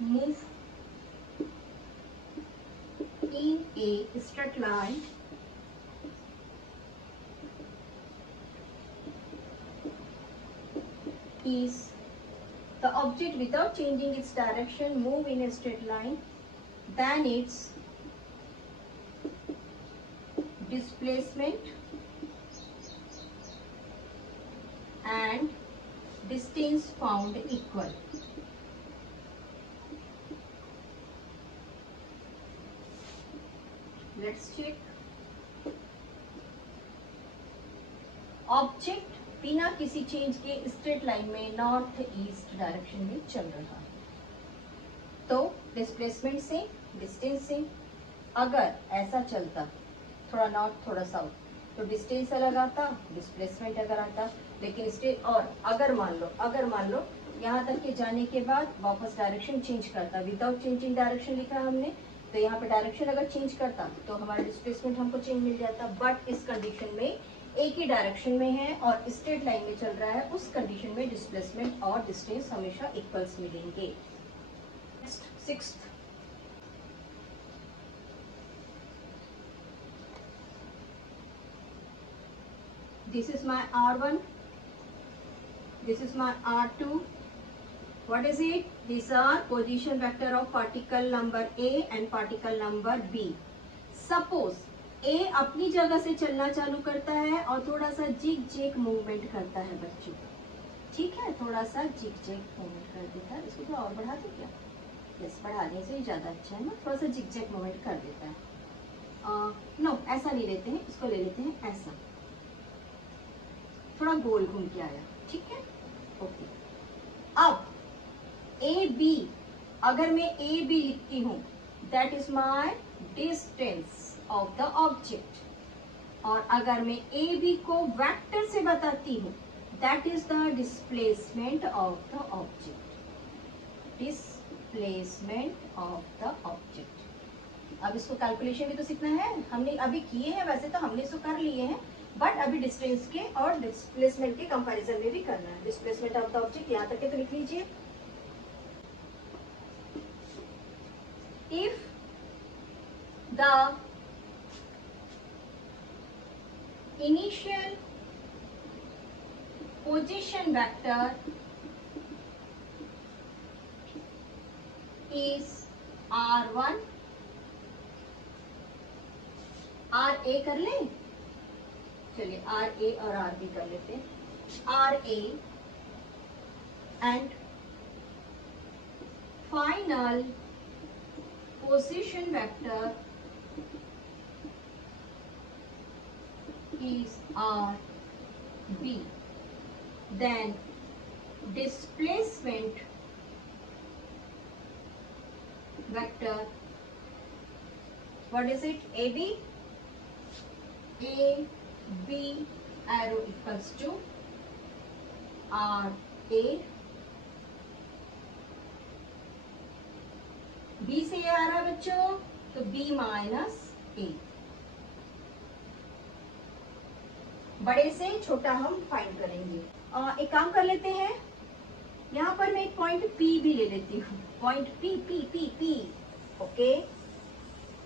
move in a straight line is the object without changing its direction move in a straight line, then its displacement and distance found equal. Let's check. Object बिना किसी change के straight line में north east direction में चल रहा है, तो displacement से, डिस्टेंस से, अगर ऐसा चलता थोड़ा नॉर्थ थोड़ा साउथ, तो डिस्टेंस अलग आता, डिस्प्लेसमेंट अगर आता, लेकिन स्टेट, और अगर मान लो यहाँ तक के जाने के बाद वापस डायरेक्शन चेंज करता, विदाउट चेंजिंग डायरेक्शन लिखा हमने, तो यहाँ पे डायरेक्शन अगर चेंज करता तो हमारा डिस्प्लेसमेंट हमको चेंज मिल जाता। बट इस कंडीशन में एक ही डायरेक्शन में है और स्ट्रेट लाइन में चल रहा है, उस कंडीशन में डिस्प्लेसमेंट और डिस्टेंस हमेशा इक्वल्स मिलेंगे। Sixth, this is my R1, this is my R2. What is it? These are position vector of particle number A and particle number B. Suppose A अपनी जगह से चलना चालू करता है और थोड़ा सा जिग जैग मूवमेंट करता है बच्चों, ठीक है, थोड़ा सा जिग जैग मूवमेंट कर देता है। इसको थोड़ा और बढ़ा दो क्या? यस, बढ़ाने से ज़्यादा अच्छा है ना, थोड़ा सा जिग जैग मूवमेंट कर देता है। नो, ऐसा नहीं लेते हैं, इसको ले लेते हैं ऐसा, थोड़ा गोल घूम के आया, ठीक है, ओके। अब ए बी, अगर मैं ए बी लिखती हूँ, that is my distance of the object, और अगर मैं ए बी को वेक्टर से बताती हूँ, that is the displacement of the object, displacement of the object. अब इसको कैलकुलेशन भी तो सीखना है, हमने अभी किए हैं, वैसे तो हमने इसको कर लिए हैं, बट अभी डिस्टेंस के और डिस्प्लेसमेंट के कंपैरिजन में भी करना है। डिस्प्लेसमेंट ऑफ द ऑब्जेक्ट यहाँ तक के तो लिख लीजिए। If the initial position vector is R1, RA कर ले, चलिए RA और RB कर लेते हैं, RA and final position vector is RB, then displacement vector, what is it? AB, AB arrow equals to RA, B से ये आ रहा है बच्चों, तो B माइनस A, बड़े से छोटा हम फाइंड करेंगे। एक काम कर लेते हैं, यहाँ पर मैं एक पॉइंट P भी ले लेती हूँ, point P P P P। Okay,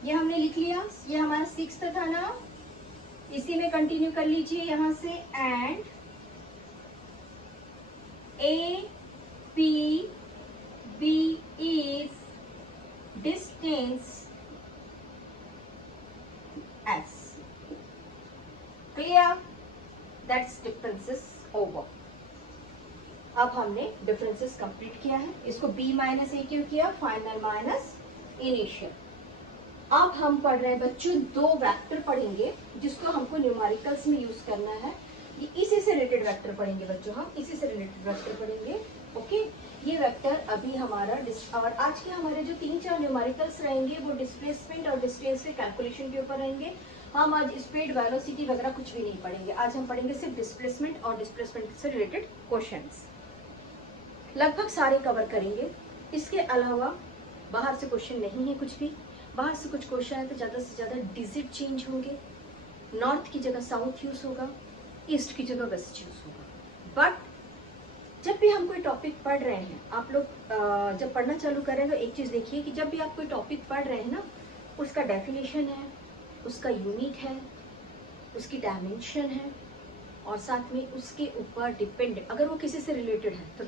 ये हमने लिख लिया, ये हमारा 6th था ना, इसी में कंटिन्यू कर लीजिए यहाँ से। And A P B is distance S। Clear? That's differences over. अब हमने डिफरेंसेस कंप्लीट किया है, इसको B माइनस ए क्यों किया, फाइनल माइनस इनिशियल। अब हम पढ़ रहे हैं बच्चों, दो वेक्टर पढ़ेंगे जिसको हमको न्यूमेरिकल्स में यूज करना है। ये इसी से रिलेटेड वेक्टर पढ़ेंगे बच्चों, हम इसी से रिलेटेड वेक्टर पढ़ेंगे। ओके, ये वेक्टर अभी हमारा और आज के हमारे जो 3-4 न्यूमेरिकल्स रहेंगे वो डिस्प्लेसमेंट और डिस्टेंस के कैलकुलेशन के ऊपर रहेंगे। हम आज स्पीड, वेलोसिटी वगैरह कुछ भी नहीं पढ़ेंगे, आज हम पढ़ेंगे सिर्फ डिस्प्लेसमेंट और डिस्प्लेसमेंट से रिलेटेड क्वेश्चंस। लगभग सारे कवर करेंगे। इसके अलावा बाहर से क्वेश्चन नहीं है कुछ भी। बाहर से कुछ क्वेश्चन है तो ज़्यादा से ज़्यादा डिजिट चेंज होंगे, नॉर्थ की जगह साउथ यूज होगा, ईस्ट की जगह वेस्ट यूज होगा। बट जब भी हम कोई टॉपिक पढ़ रहे हैं, आप लोग जब पढ़ना चालू करें तो एक चीज़ देखिए कि जब भी आप कोई टॉपिक पढ़ रहे हैं ना, उसका डेफिनेशन है, उसका यूनिट है, उसकी डायमेंशन है, और साथ में उसके ऊपर डिपेंड, अगर वो किसी से रिलेटेड है तो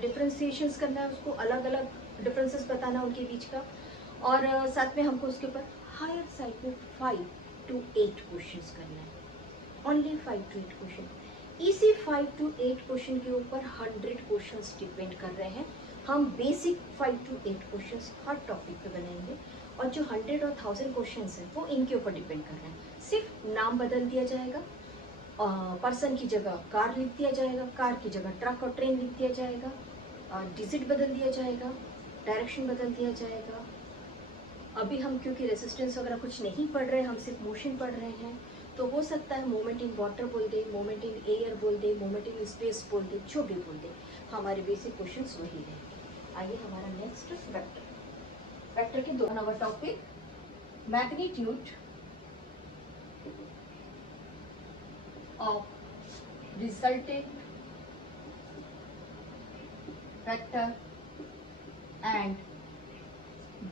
डिफ्रेंसिएशंस करना है, उसको अलग अलग डिफरेंसेस बताना उनके बीच का, और साथ में हमको उसके ऊपर हायर साइड में 5 to 8 क्वेश्चंस करना है, ओनली 5 to 8 क्वेश्चन। इसी 5 to 8 क्वेश्चन के ऊपर 100 क्वेश्चंस डिपेंड कर रहे हैं। हम basic 5 to 8 questions her topic पे बनाएंगे, और जो 100 और 1000 क्वेश्चंस हैं वो इनके ऊपर डिपेंड कर रहे हैं। सिर्फ नाम बदल दिया जाएगा, पर्सन की जगह कार लिख दिया जाएगा, कार की जगह ट्रक और ट्रेन लिख दिया जाएगा, डिजिट बदल दिया जाएगा, डायरेक्शन बदल दिया जाएगा। अभी हम क्योंकि रेसिस्टेंस वगैरह कुछ नहीं पढ़ रहे हैं, हम सिर्फ मोशन पढ़ रहे हैं, तो हो सकता है मोमेंट इन वाटर बोल दे, मोमेंट इन एयर बोल दे, मोमेंट इन स्पेस बोल दे, जो भी बोल दे, हमारे बेसिक क्वेश्चंस वही रहेंगे। आइए हमारा नेक्स्ट वेक्टर, वेक्टर के 2 number topic, magnitude of resultant vector and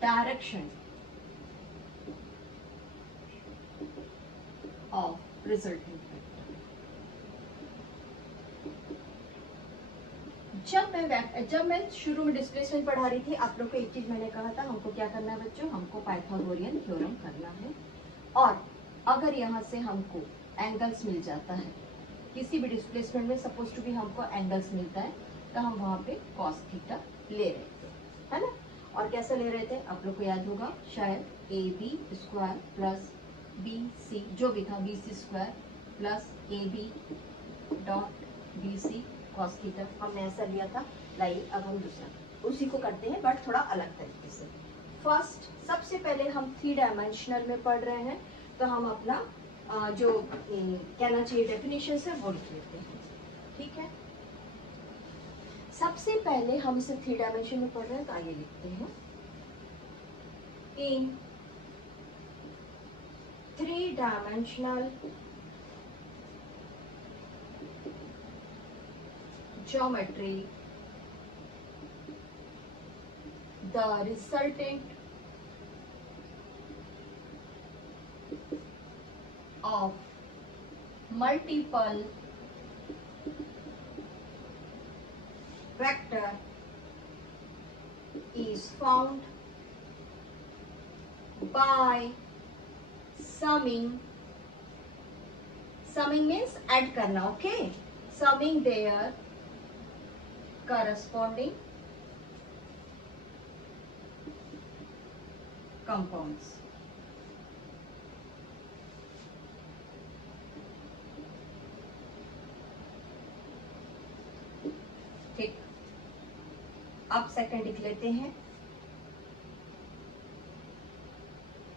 direction of resultant vector. जब मैं शुरू में डिस्प्लेसमेंट पढ़ा रही थी, आप लोग को एक चीज मैंने कहा था, हमको क्या करना है बच्चों, हमको पाइथागोरियन थ्योरम करना है। और अगर यहाँ से हमको एंगल्स मिल जाता है किसी भी डिस्प्लेसमेंट में, सपोज टू भी हमको एंगल्स मिलता है, तो हम वहाँ पे cos थीटा ले रहे थे, है ना। और कैसे ले रहे थे, आप लोग को याद होगा शायद, AB स्क्वायर प्लस BC, जो भी था, BC square plus AB dot BC cos theta, हमने ऐसा लिया था। लाइक अब हम दूसरा उसी को करते हैं बट थोड़ा अलग तरीके से। फर्स्ट, सबसे पहले हम 3 डायमेंशनल में पढ़ रहे हैं, तो हम अपना जो कहना चाहिए डेफिनेशन है वो लिख लेते हैं, ठीक है। सबसे पहले हम इसे 3 डायमेंशन में पढ़ रहे हैं, तो आइए लिखते हैं, इन 3-dimensional geometry, the resultant of multiple vector is found by summing means add करना, okay, summing their corresponding compounds। ठीक, अब सेकंड लिख लेते हैं।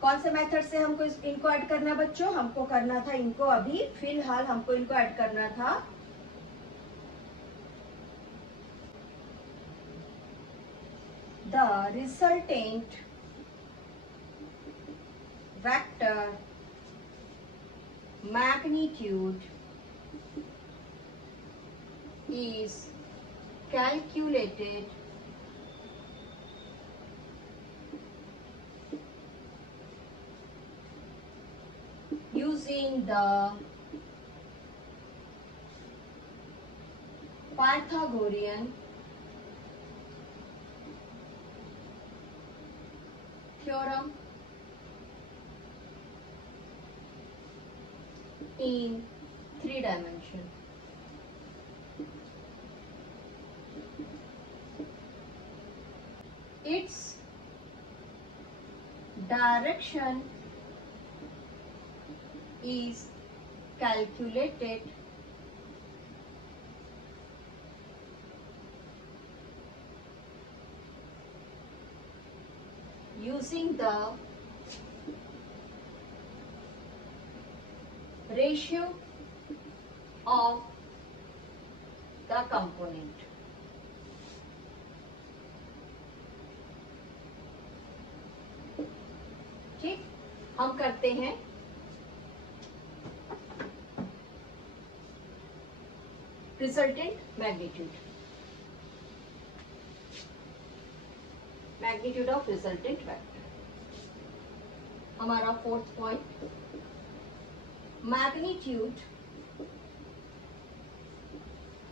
कौन से मेथड से हमको इनको ऐड करना बच्चों, हमको करना था इनको, अभी फिलहाल हमको इनको ऐड करना था the resultant vector magnitude is calculated using the Pythagorean theorem in 3 dimensions. Its direction is calculated using the ratio of the component. ठीक, हम करते हैं resultant magnitude of resultant vector. हमारा 4th point, magnitude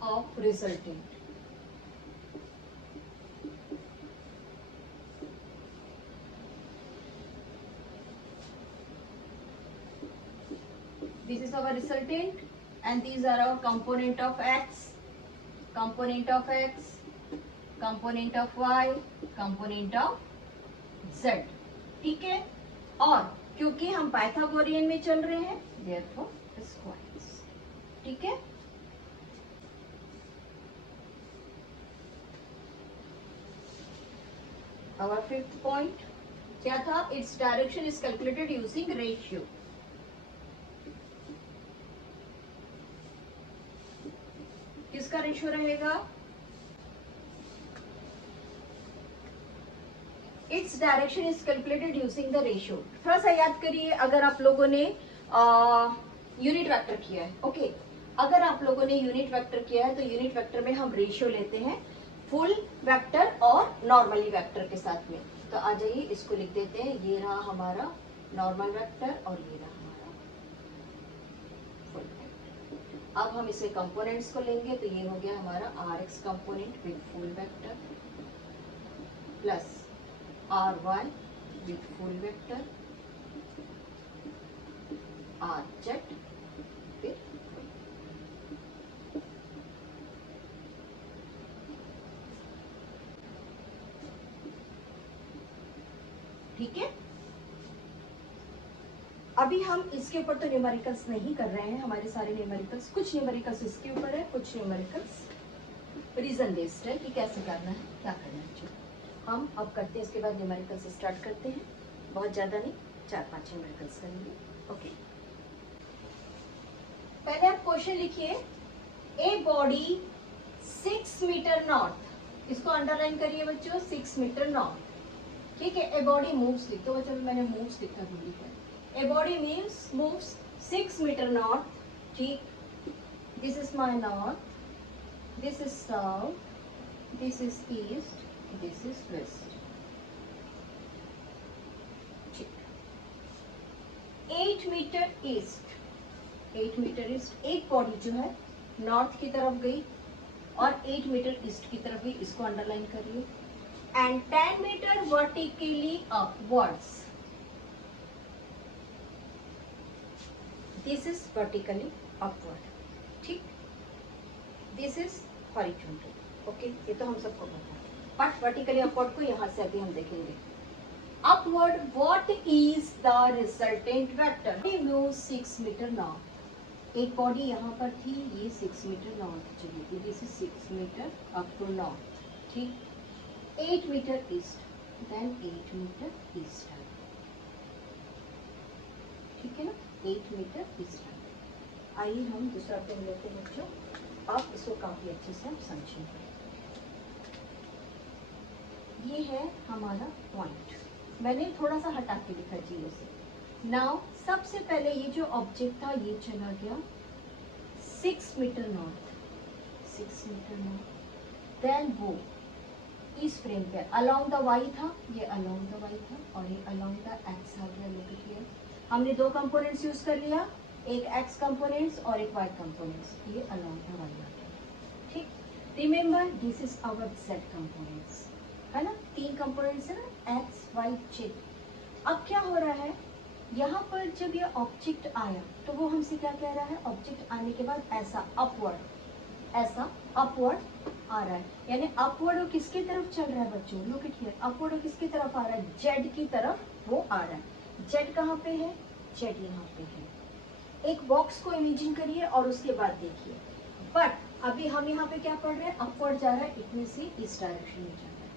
of resultant. This is our resultant and these are our component of x, component of x, component of y, component of z. ठीक है, और क्योंकि हम पाइथागोरियन में चल रहे हैं therefore स्क्वायर्स. ठीक है, our 5th point क्या था? Its direction is calculated using ratio. किसका रेशियो रहेगा? Its direction is calculated using the ratio. थोड़ा सा याद करिए, अगर आप लोगों ने यूनिट वेक्टर किया है, ओके, अगर आप लोगों ने यूनिट वेक्टर किया है तो यूनिट वेक्टर में हम रेशियो लेते हैं फुल वेक्टर और नॉर्मली वेक्टर के साथ में. तो आ जाइए, इसको लिख देते हैं. ये रहा हमारा नॉर्मल वेक्टर और ये रहा हमारा फुल वेक्टर. अब हम इसे कंपोनेंट्स को लेंगे तो ये हो गया हमारा rx component with full vector plus ry with full vector, rz with full. ठीक है, अभी हम इसके ऊपर तो न्यूमेरिकल्स नहीं कर रहे हैं. हमारे सारे न्यूमेरिकल्स, कुछ न्यूमेरिकल्स इसके ऊपर है, कुछ न्यूमेरिकल्स रीजन बेस्ड है कि कैसे करना है, क्या करना है. हम अब करते हैं, इसके बाद न्यूमेरिकल्स स्टार्ट करते हैं. बहुत ज़्यादा नहीं, 4-5 न्यूमेरिकल्स करेंगे. ओके, पहले आप क्वेश्चन लिखिए. ए बॉडी 6 मीटर नॉर्थ, इसको अंडरलाइन करिए बच्चों, 6 मीटर नॉर्थ. ठीक है, ए बॉडी मूव्स लिख दो बच्चों, मैंने मूव्स लिखा दूरी पर. A body moves 6 meter north. ठीक, this is my north, this is south, this is east, this is west. ठीक, 8 मीटर ईस्ट, 8 मीटर ईस्ट. एक बॉडी जो है नॉर्थ की तरफ गई और 8 मीटर ईस्ट की तरफ गई, इसको अंडरलाइन करिए. And 10 metre vertically upwards. This is vertically upward. ठीक, this is horizontal. ओके, ये तो हम सबको पता है. बट वर्टिकली अपवर्ड को यहाँ से अभी हम देखेंगे. Upward, what is the resultant vector? We move 6 metre north. एक बॉडी यहाँ पर थी, ये 6 मीटर नॉर्थ चली थी. This is 6 metre up to north. ठीक, 8 metre east, then 8 metre east. ठीक है ना, 8 मीटर ईस्ट. आइए हम दूसरा पेन लेते हैं बच्चों, आप इसको काफी अच्छे से हम समझेंगे. ये है हमारा पॉइंट, मैंने थोड़ा सा हटा के लिखा 0 से. नाउ सबसे पहले ये जो ऑब्जेक्ट था ये चला गया 6 metre north, 6 metre north. Then वो इस फ्रेम पे अलोंग द वाई था, ये अलोंग द वाई था और ये अलोंग द एक्स आ गया। लुक एट हियर, हमने दो कंपोनेंट्स यूज कर लिया, एक एक्स कंपोनेंट्स और एक वाई कंपोनेंट्स, ये अलोंग द वाई आ गया। ठीक, remember this is our z components, है ना, तीन कंपोनेंट्स है ना, एक्स वाई जेड। अब क्या हो रहा है, यहाँ पर जब ये ऑब्जेक्ट आया तो वो हमसे क्या कह रहा है, ऑब्जेक्ट आने के बाद ऐसा अपवर्ड आ रहा है, यानी अपवर्ड वो किसकी तरफ चल रहा है बच्चों, लुक एट हियर, अपवर्ड वो किसकी तरफ आ रहा है, जेड की तरफ वो आ रहा है। जेड कहाँ पे है, जेड यहाँ पे है। एक बॉक्स को इमेजिन करिए और उसके बाद देखिए, बट अभी हम यहाँ पे क्या पढ़ रहे हैं, अपवर्ड जा रहा है, इतने से इस डायरेक्शन में जा रहा है।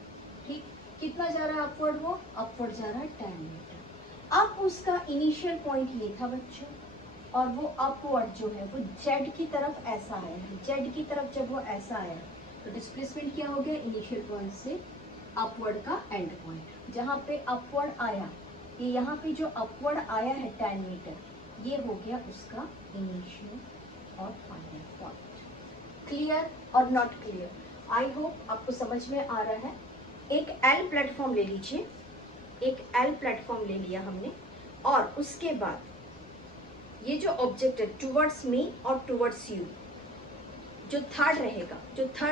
ठीक, कितना जा रहा है अपवर्ड, वो अपवर्ड जा रहा है 10 मीटर। अब उसका इनिशियल पॉइंट ये था बच्चों, और वो अपवर्ड जो है वो जेड की तरफ ऐसा आया है, जेड की तरफ जब वो ऐसा आया तो डिस्प्लेसमेंट क्या हो गया, इनिशियल पॉइंट से अपवर्ड का एंड पॉइंट। जहाँ पे अपवर्ड आया, ये यहाँ पे जो अपवर्ड आया है 10 मीटर, ये हो गया उसका इनिशियल और फाइनल पॉइंट। क्लियर और नॉट क्लियर, आई होप आपको समझ में आ रहा है। एक एल प्लेटफॉर्म ले लीजिए, एक एल प्लेटफॉर्म ले लिया हमने, और उसके बाद ये जो ऑब्जेक्ट है टुवर्ड्स मी और टुवर्ड्स यू, जो थर्ड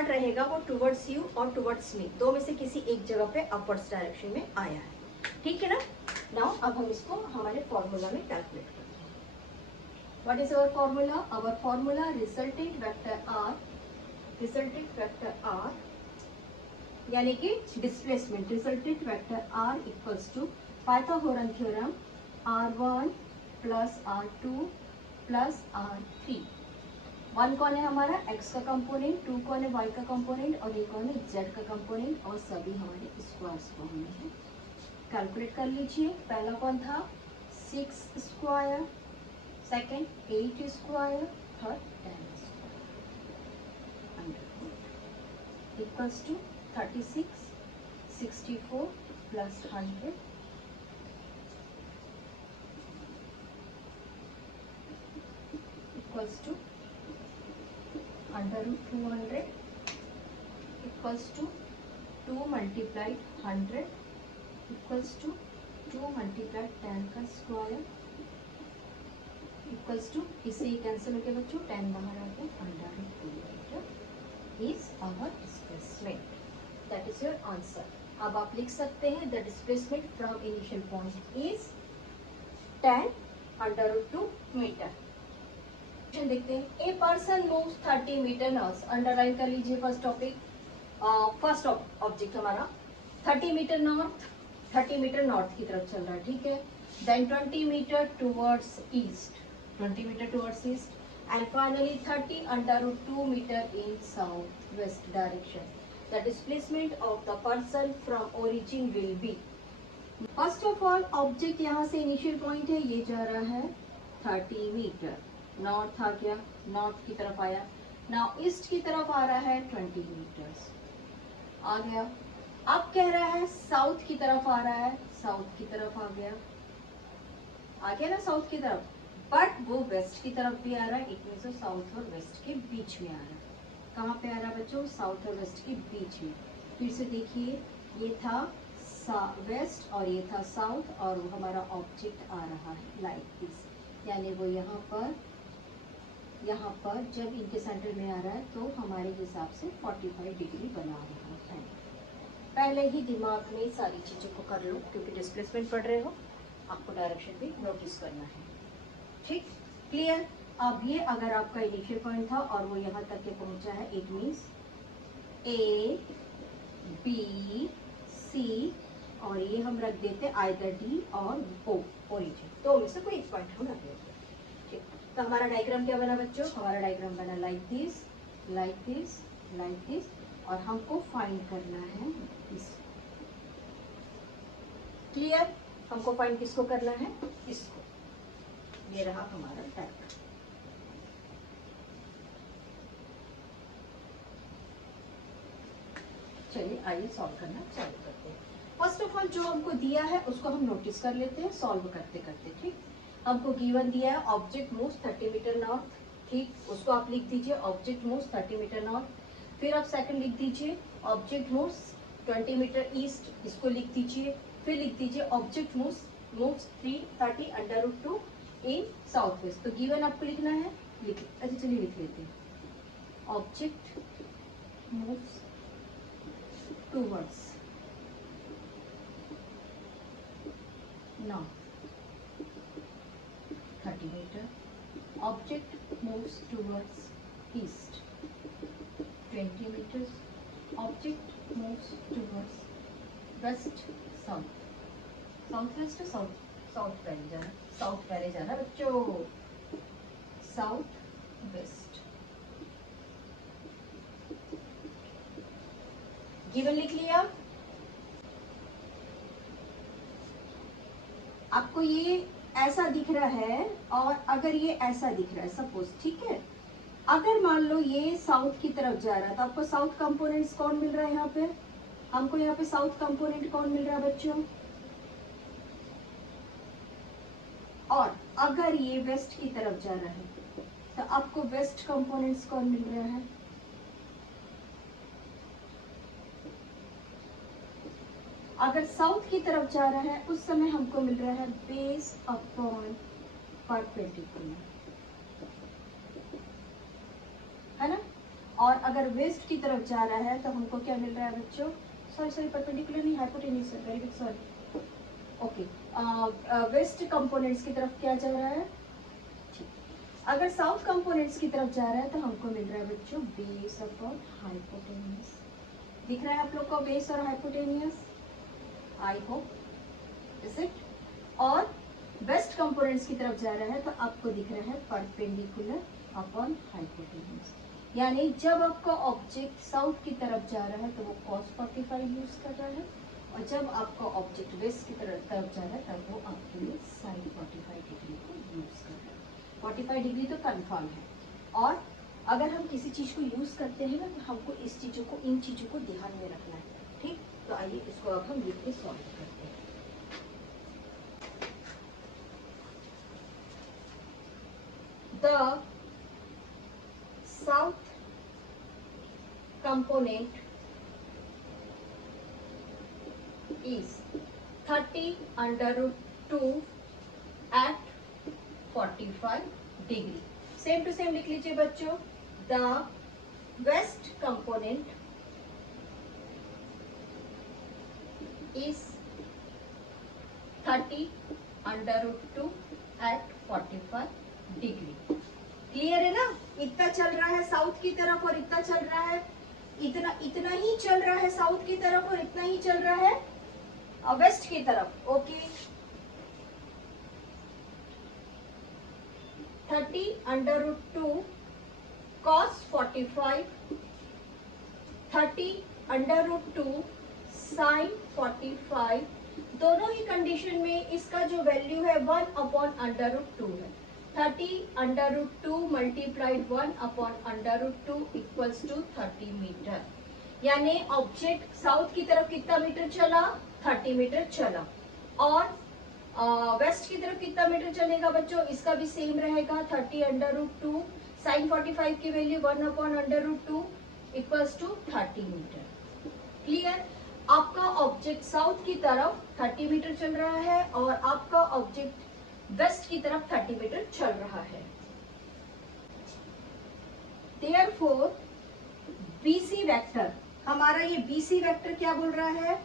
रहेगा वो टुवर्ड्स यू और टुवर्ड्स मी, दो में से किसी एक जगह पे अपवर्ड्स डायरेक्शन में आया है। ठीक है ना। नाउ अब हम इसको हमारे फॉर्मूला में कैलकुलेट करते हैं। What is our formula, our formula resultant vector r यानी कि displacement resultant vector r equals to Pythagorean theorem R1 plus R2 plus R3। 1 कौन है हमारा x का कंपोनेंट, 2 कौन है y का कंपोनेंट और 1 कौन है z का कंपोनेंट, और सभी हमारे स्क्वायर्स फॉर्म में है। कैलकुलेट कर लीजिए, पहला कौन था 6 square, second 8 square, third 10 square equals to 36, 64 plus 100 equals to under root 200 equals to 2 multiplied 100 equals to 2 multiplied 10 का स्क्वायर equals to, इससे कैंसिल हो गया बच्चों, 10 बाहर आ गया, under root 200 is our displacement. That is your answer. अब आप लिख सकते हैं the displacement from initial point is 10 under root 2 meter. देखते हैं, a person moves 30 metre north, underline कर लीजिए फर्स्ट टॉपिक, फर्स्ट ऑब्जेक्ट हमारा 30 मीटर नॉर्थ की तरफ चल रहा है। ठीक है, then 20 metre towards east, 20 metre towards east and finally 30 under root 2 metre in south west direction. The displacement of the person from origin will be, first of all object यहाँ से initial point है, ये जा रहा है 30 metre, north आ गया, north की तरफ आया, नाउ ईस्ट की तरफ आ रहा है 20 मीटर्स आ गया। अब कह रहा है साउथ की तरफ आ रहा है, साउथ की तरफ आ गया ना साउथ की तरफ, बट वो वेस्ट की तरफ भी आ रहा है, इट मींस वो साउथ और वेस्ट के बीच में आ रहा है। कहाँ पे आ रहा है बच्चों, साउथ और वेस्ट के बीच में। फिर से देखिए, ये था वेस्ट और ये था साउथ, और वो हमारा ऑब्जेक्ट आ रहा है लाइक दिस, यानी वो यहाँ पर जब इनके सेंटर में आ रहा है तो हमारे हिसाब से 45 डिग्री बना रहा है। पहले ही दिमाग में सारी चीज़ों को कर लो, क्योंकि डिस्प्लेसमेंट पढ़ रहे हो, आपको डायरेक्शन भी नोटिस करना है। ठीक, क्लियर। अब ये अगर आपका इनिशियल पॉइंट था और वो यहाँ तक के पहुँचा है, it means A B C, और ये हम रख देते आइदर डी और ओ, ओरिजिन, तो में से कोई एक पॉइंट हम रख देते। ठीक, तो हमारा डायग्राम क्या बना बच्चों, हमारा डायग्राम बना like this, like this, like this, और हमको फाइंड करना है इसको। क्लियर, हमको फाइंड किसको करना है, इसको। ये रहा हमारा डायग्राम। चलिए आइए सॉल्व करना चालू करते हैं। फर्स्ट ऑफ ऑल जो हमको दिया है उसको हम नोटिस कर लेते हैं सॉल्व करते करते। ठीक, हमको गिवन दिया है ऑब्जेक्ट मूव्स 30 मीटर नॉर्थ, ठीक, उसको आप लिख दीजिए ऑब्जेक्ट मूव्स 30 मीटर नॉर्थ। फिर आप सेकंड लिख दीजिए ऑब्जेक्ट मूव्स 20 मीटर ईस्ट, इसको लिख दीजिए। फिर लिख दीजिए ऑब्जेक्ट मूव्स 330 अंडर रूट 2 इन साउथ वेस्ट। तो गिवन आपको लिखना है, अच्छा चलिए लिख लेते हैं। Object moves towards north 30 meter, object moves towards east 20 meters, object moves towards west south, southwest south पहले जाना बच्चों, साउथ वेस्ट। गिवन लिख लिया। आपको ये ऐसा दिख रहा है और अगर ये ऐसा दिख रहा है सपोज, ठीक है, अगर मान लो ये साउथ की तरफ जा रहा है तो आपको साउथ कंपोनेंट्स कौन मिल रहा है यहाँ पे, हमको यहाँ पे साउथ कंपोनेंट कौन मिल रहा है बच्चों, और अगर ये वेस्ट की तरफ जा रहा है तो आपको वेस्ट कंपोनेंट्स कौन मिल रहा है, अगर साउथ की तरफ जा रहा है उस समय हमको मिल रहा है बेस अपॉन परपेंडिकुलर, है ना। और अगर वेस्ट की तरफ जा रहा है तो हमको क्या मिल रहा है बच्चों, सॉरी परपेंडिकुलर नहीं, hypotenuse, very big sorry, okay, west components की तरफ क्या जा रहा है, ठीक। अगर साउथ कंपोनेंट्स की तरफ जा रहा है तो हमको मिल रहा है बच्चों बेस अपॉन हाइपोटेन्यूज। दिख रहा है आप लोग को बेस और hypotenuse, I hope is it. और वेस्ट कंपोनेंट्स की तरफ जा रहा है तो आपको दिख रहा है परपेंडिकुलर अपॉन हाइपोटेन्यूज। यानी जब आपका ऑब्जेक्ट साउथ की तरफ जा रहा है तो वो cos 45 यूज कर रहा है, और जब आपका ऑब्जेक्ट वेस्ट की तरफ जा रहा है तब वो आपके लिए sin 45 डिग्री को यूज कर रहा है। 45 डिग्री तो कंफर्म है। और अगर हम किसी चीज को यूज करते हैं ना तो हमको इस चीजों को, इन चीजों को ध्यान में रखना है, ठीक। तो आइए इसको अब हम लिख के सॉल्व करते हैं। The south component is 30 under root 2 at 45 degree। Same to same लिख लीजिए बच्चों, the west component is 30 under root 2 at 45 degree। Clear है ना, इतना चल रहा है साउथ की तरफ और इतना चल रहा है, इतना ही चल रहा है साउथ की तरफ और इतना ही चल रहा है वेस्ट की तरफ, okay. 30 under root 2 cos 45, 30 under root 2 sin 45, दोनों ही कंडीशन में इसका जो वैल्यू है 1 अपॉन अंडर रूट 2 है। 30 under root 2 multiplied 1 upon under root 2 equals to 30 metre. यानी ऑब्जेक्ट साउथ की तरफ कितना मीटर चला, 30 मीटर चला। और वेस्ट की तरफ कितना मीटर चलेगा बच्चों, इसका भी सेम रहेगा, 30 अंडर रूट 2 साइन 45 की value 1 upon under root 2 equals to 30 metre. Clear. आपका ऑब्जेक्ट साउथ की तरफ 30 मीटर चल रहा है और आपका ऑब्जेक्ट वेस्ट की तरफ 30 मीटर चल रहा है। Therefore, BC वेक्टर, हमारा ये BC वेक्टर क्या बोल रहा है,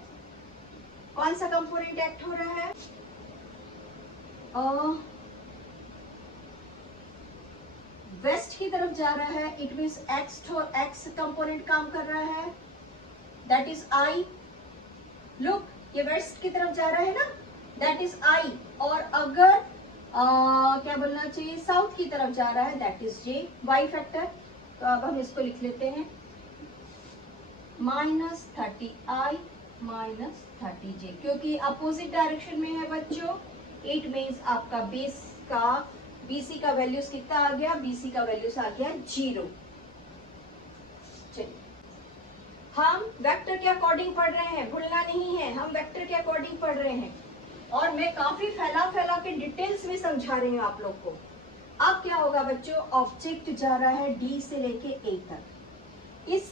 कौन सा कंपोनेंट एक्ट हो रहा है, वेस्ट की तरफ जा रहा है, इट मीन्स एक्स कंपोनेंट काम कर रहा है, दैट इज आई। लुक, ये वेस्ट की तरफ जा रहा है ना, दैट इज आई। और अगर क्या बोलना चाहिए, साउथ की तरफ जा रहा है, that is j, y factor. तो अब हम इसको लिख लेते हैं, -30i -30j, क्योंकि अपोजिट डायरेक्शन में है बच्चों। इट मीन्स आपका बेस का BC का वैल्यूज कितना आ गया, BC का वैल्यूज आ गया 0। चलिए, हम वेक्टर के अकॉर्डिंग पढ़ रहे हैं, भूलना नहीं है, हम वेक्टर के अकॉर्डिंग पढ़ रहे हैं। और मैं काफी फैला के डिटेल्स में समझा रही हूँ आप लोग को। अब क्या होगा बच्चों, ऑब्जेक्ट जा रहा है डी से लेके ए तक। इस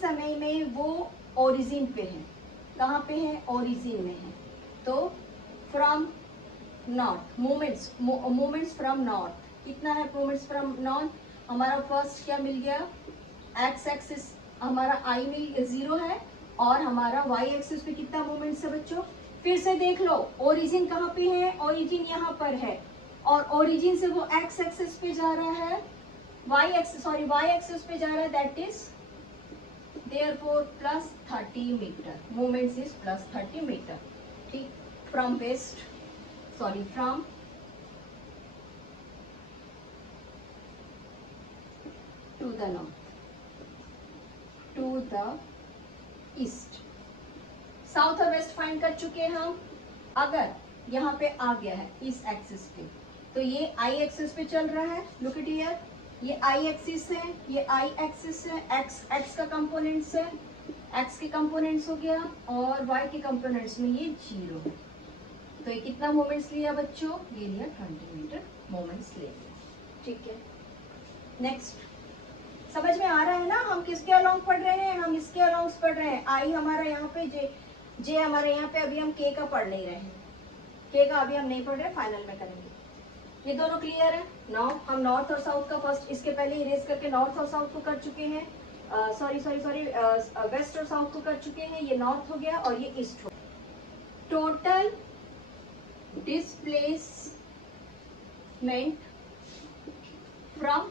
समय में वो ओरिजिन पे है। कहाँ पे है, ओरिजिन में है। तो from north, movements from north, कितना है मूवमेंट्स फ्रॉम नॉर्थ, हमारा फर्स्ट क्या मिल गया, एक्स एक्सिस हमारा आई मिल 0 है, और हमारा वाई एक्सिस पे कितना मूवमेंट्स है बच्चों। फिर से देख लो, ओरिजिन कहाँ पे है, ओरिजिन यहाँ पर है, और ओरिजिन से वो एक्स एक्सिस पे जा रहा है, वाई एक्सिस पे जा रहा है, that is therefore plus 30 metre, movements is plus 30 metre. ठीक, from from to the north to the east. South और वेस्ट फाइंड कर चुके हैं हम। अगर यहाँ पे आ गया है इस एक्सिस पे, तो ये आई एक्सिस पे चल रहा है, लुक इट हियर, ये आई एक्सिस है, ये आई एक्सिस है, एक्स का कंपोनेंट्स है, एक्स के कंपोनेंट्स हो गया, और वाई के कंपोनेंट्स में ये 0 है। तो ये कितना मोमेंट्स लिया बच्चों, ये लिया 20 मीटर मोमेंट्स ले लिया। ठीक है, नेक्स्ट, समझ में आ रहा है ना, हम किसके अलोंग पढ़ रहे हैं, हम इसके अलोंग पढ़ रहे हैं। आई हमारा यहाँ पे, जे हमारे यहाँ पे, अभी हम के का पढ़ नहीं रहे हैं, के का अभी हम नहीं पढ़ रहे, फाइनल में करेंगे। ये दोनों क्लियर है। नाउ हम नॉर्थ और साउथ का फर्स्ट, इसके पहले इरेज करके नॉर्थ और साउथ को कर चुके हैं, वेस्ट और साउथ को कर चुके हैं। ये नॉर्थ हो गया और ये ईस्ट हो गया। Total displacement from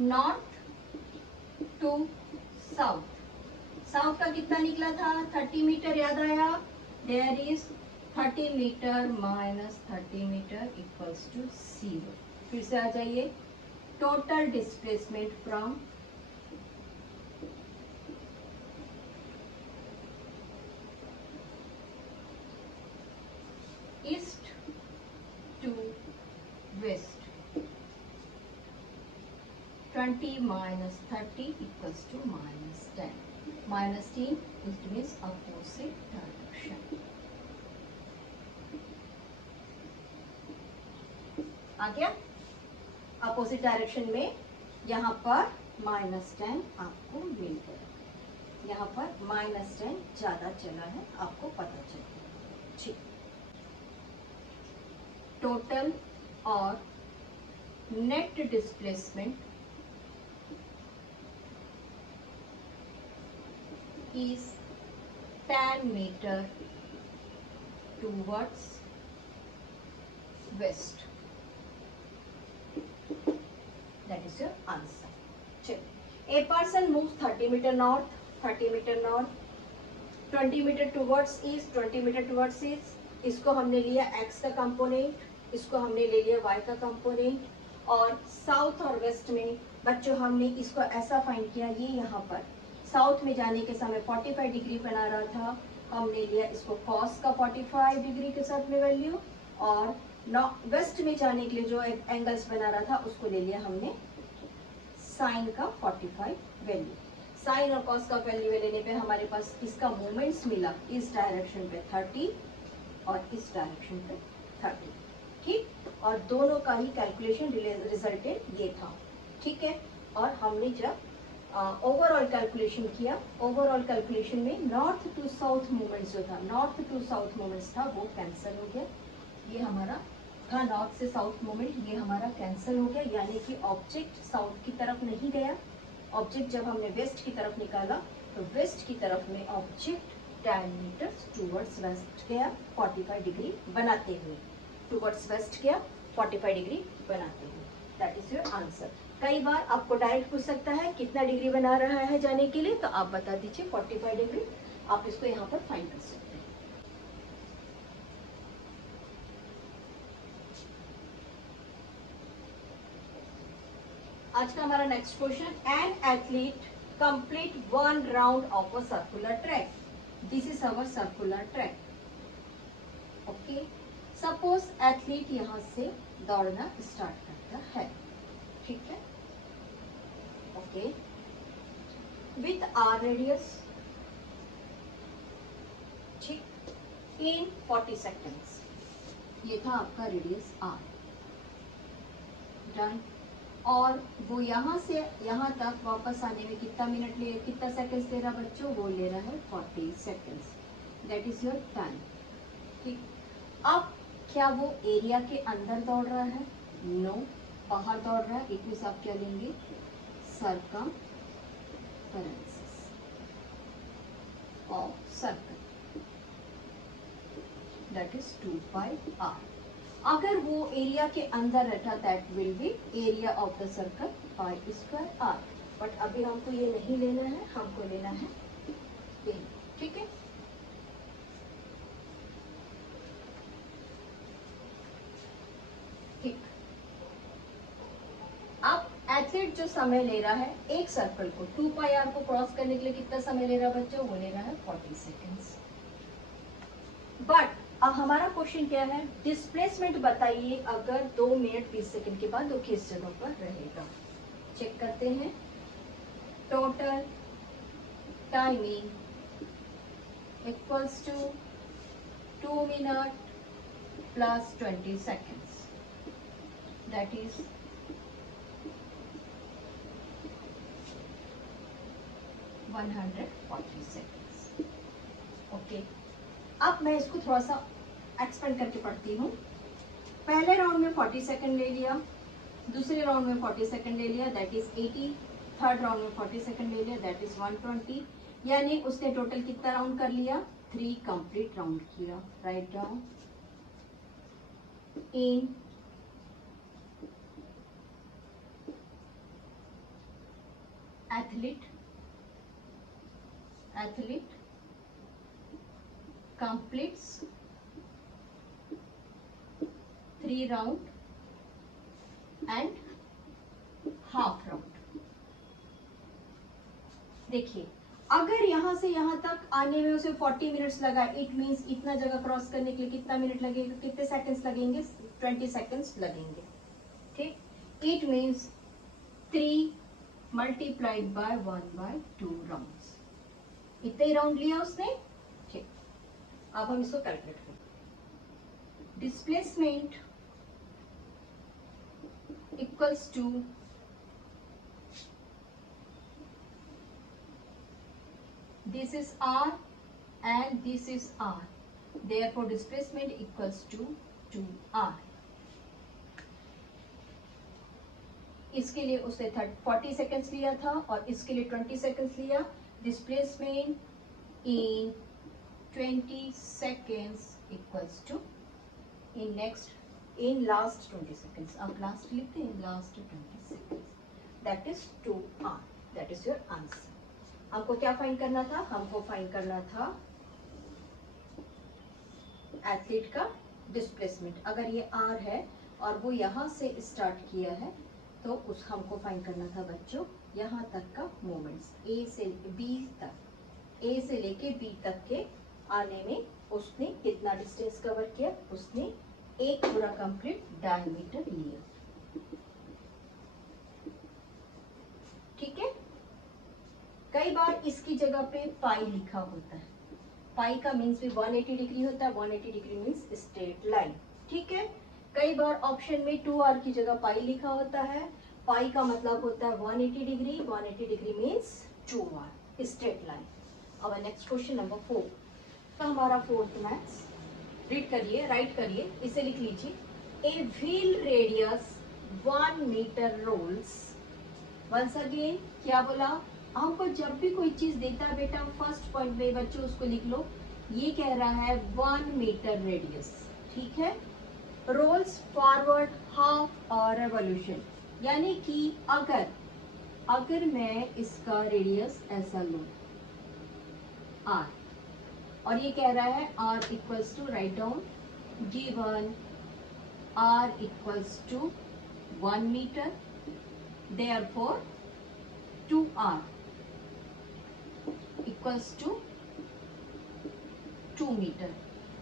north to south, south का कितना निकला था, 30 मीटर, याद आया, there is 30 metre minus 30 metre equals to 0। फिर से आ जाइए, total displacement from east to west, 20 minus 30 equals to minus 10. Minus 10 it means opposite direction. आ गया, अपोजिट डायरेक्शन में यहाँ पर -10 आपको मिल गया, यहाँ पर -10 ज्यादा चला है, आपको पता चल गया। ठीक, टोटल और net displacement is 10 meter towards west. That is your answer. चलिए, a person moves 30 meter north, 20 meter towards east, 20 meter towards east. इसको हमने लिया x का कंपोनेंट, इसको हमने ले लिया y का कंपोनेंट, और साउथ और वेस्ट में बच्चों हमने इसको ऐसा फाइंड किया, ये यहाँ पर साउथ में जाने के समय 45 डिग्री बना रहा था, हमने लिया इसको कॉस का 45 डिग्री के साथ में वैल्यू, और वेस्ट में जाने के लिए जो एंगल्स बना रहा था उसको ले लिया हमने साइन का 45 वैल्यू। साइन और कॉस का वैल्यू लेने पे हमारे पास इसका मोमेंट्स मिला, इस डायरेक्शन पे 30 और इस डायरेक्शन पे 30। ठीक, और दोनों का ही कैलकुलेशन रिजल्टेड ये था। ठीक है, और हमने जब ओवरऑल कैलकुलेशन किया, ओवरऑल कैलकुलेशन में नॉर्थ टू साउथ मूवमेंट्स जो था, नॉर्थ टू साउथ मूवमेंट्स था, वो कैंसिल हो गया। ये हमारा था नॉर्थ से साउथ मूवमेंट, ये हमारा कैंसिल हो गया, यानी कि ऑब्जेक्ट साउथ की तरफ नहीं गया। ऑब्जेक्ट जब हमने वेस्ट की तरफ निकाला तो वेस्ट की तरफ में ऑब्जेक्ट 10 मीटर टूवर्ड्स वेस्ट गया, 45 डिग्री बनाते हुए, टूवर्ड्स वेस्ट गया 45 डिग्री बनाते हुए। That is your answer. कई बार आपको डायरेक्ट पूछ सकता है कितना डिग्री बना रहा है जाने के लिए, तो आप बता दीजिए 45 डिग्री, आप इसको यहाँ पर फाइंड कर सकते हैं। आज का हमारा next question, an athlete complete 1 round of a circular track, this is our circular track. Okay, suppose athlete यहाँ से दौड़ना स्टार्ट करता है, ठीक है, ओके, विथ आर रेडियस, ठीक, इन 40 सेकेंड्स, ये था आपका रेडियस आर। डन। और वो यहाँ से यहाँ तक वापस आने में कितना मिनट ले, कितना सेकंड्स ले रहा बच्चों, वो ले रहा है 40 seconds. That is your time. ठीक, अब क्या वो एरिया के अंदर दौड़ रहा है? नो, बाहर दौड़ रहा है। इट मींस आप क्या लेंगे? Circumference of circle, that is 2 pi r. अगर वो एरिया के अंदर रहता that will be area of the circle pi square r. But अभी हमको ये नहीं लेना है, हमको लेना है ये। ठीक है, ठीक। अब एथलीट जो समय ले रहा है एक सर्कल को 2 पाई आर को क्रॉस करने के लिए कितना समय ले रहा है बच्चों? वो ले रहा है 40 सेकेंड्स। बट अब हमारा क्वेश्चन क्या है? डिस्प्लेसमेंट बताइए अगर 2 मिनट 20 सेकंड के बाद वो किस जगह पर रहेगा। चेक करते हैं। Total timing equals to 2 minute plus 20 seconds, that is 140 seconds. Okay, अब मैं इसको थोड़ा सा एक्सपेंड करके पढ़ती हूँ। पहले राउंड में 40 सेकंड ले लिया, दूसरे राउंड में 40 सेकंड ले लिया, दैट इज 80। थर्ड राउंड में 40 सेकंड ले लिया, दैट इज 120। यानी उसने टोटल कितना राउंड कर लिया? 3 कंप्लीट राउंड किया। Write down in athlete completes 3 round and half round। देखिए, अगर यहां से यहां तक आने में उसे 40 मिनट्स लगा, इट मींस इतना जगह क्रॉस करने के लिए कितना मिनट लगेगा, कितने सेकंड्स लगेंगे? 20 सेकंड्स लगेंगे। ठीक, it means 3 multiplied by 1/2 rounds. इतने ही राउंड लिया उसने। ठीक, अब हम इसको कैलकुलेट करें। Displacement equals to this is r and this is r, therefore displacement equals to 2r। इसके लिए उसने 40 सेकेंड्स लिया था और इसके लिए 20 सेकेंड्स लिया। Displacement in 20 seconds equals to in last 20 seconds, आप last लिखते हैं, last 20 seconds, that is 2r, that is your answer। हमको क्या फाइंड करना था? हमको फाइंड करना था एथलीट का डिस्प्लेसमेंट। अगर ये r है और वो यहाँ से स्टार्ट किया है तो उस हमको फाइंड करना था बच्चों यहाँ तक का मोमेंट्स, ए से बी तक, ए से लेके बी तक के आने में उसने कितना डिस्टेंस कवर किया? उसने एक पूरा कंप्लीट डायमीटर लिया। ठीक है, कई बार इसकी जगह पे पाई लिखा होता है। पाई का मीन्स भी 180 डिग्री होता है। 180 डिग्री मीन्स स्ट्रेट लाइन। ठीक है, कई बार ऑप्शन में 2r की जगह पाई लिखा होता है। पाई का मतलब होता है 180 degree. 180 degree means 2r, straight line. अब नेक्स्ट क्वेश्चन नंबर 4 का हमारा फोर्थ मैथ्स। रीड करिए, राइट करिए, इसे लिख लीजिए। A wheel radius 1 metre rolls. Once again क्या बोला? हमको जब भी कोई चीज देता है बेटा, फर्स्ट पॉइंट में बच्चों उसको लिख लो। ये कह रहा है 1 मीटर रेडियस। ठीक है, रोल्स फॉरवर्ड हाफ और रेवोल्यूशन, यानी कि अगर मैं इसका रेडियस ऐसा लूं r, और ये कह रहा है r equals to, write down, given r equals to 1 metre, therefore 2r equals to 2 metre,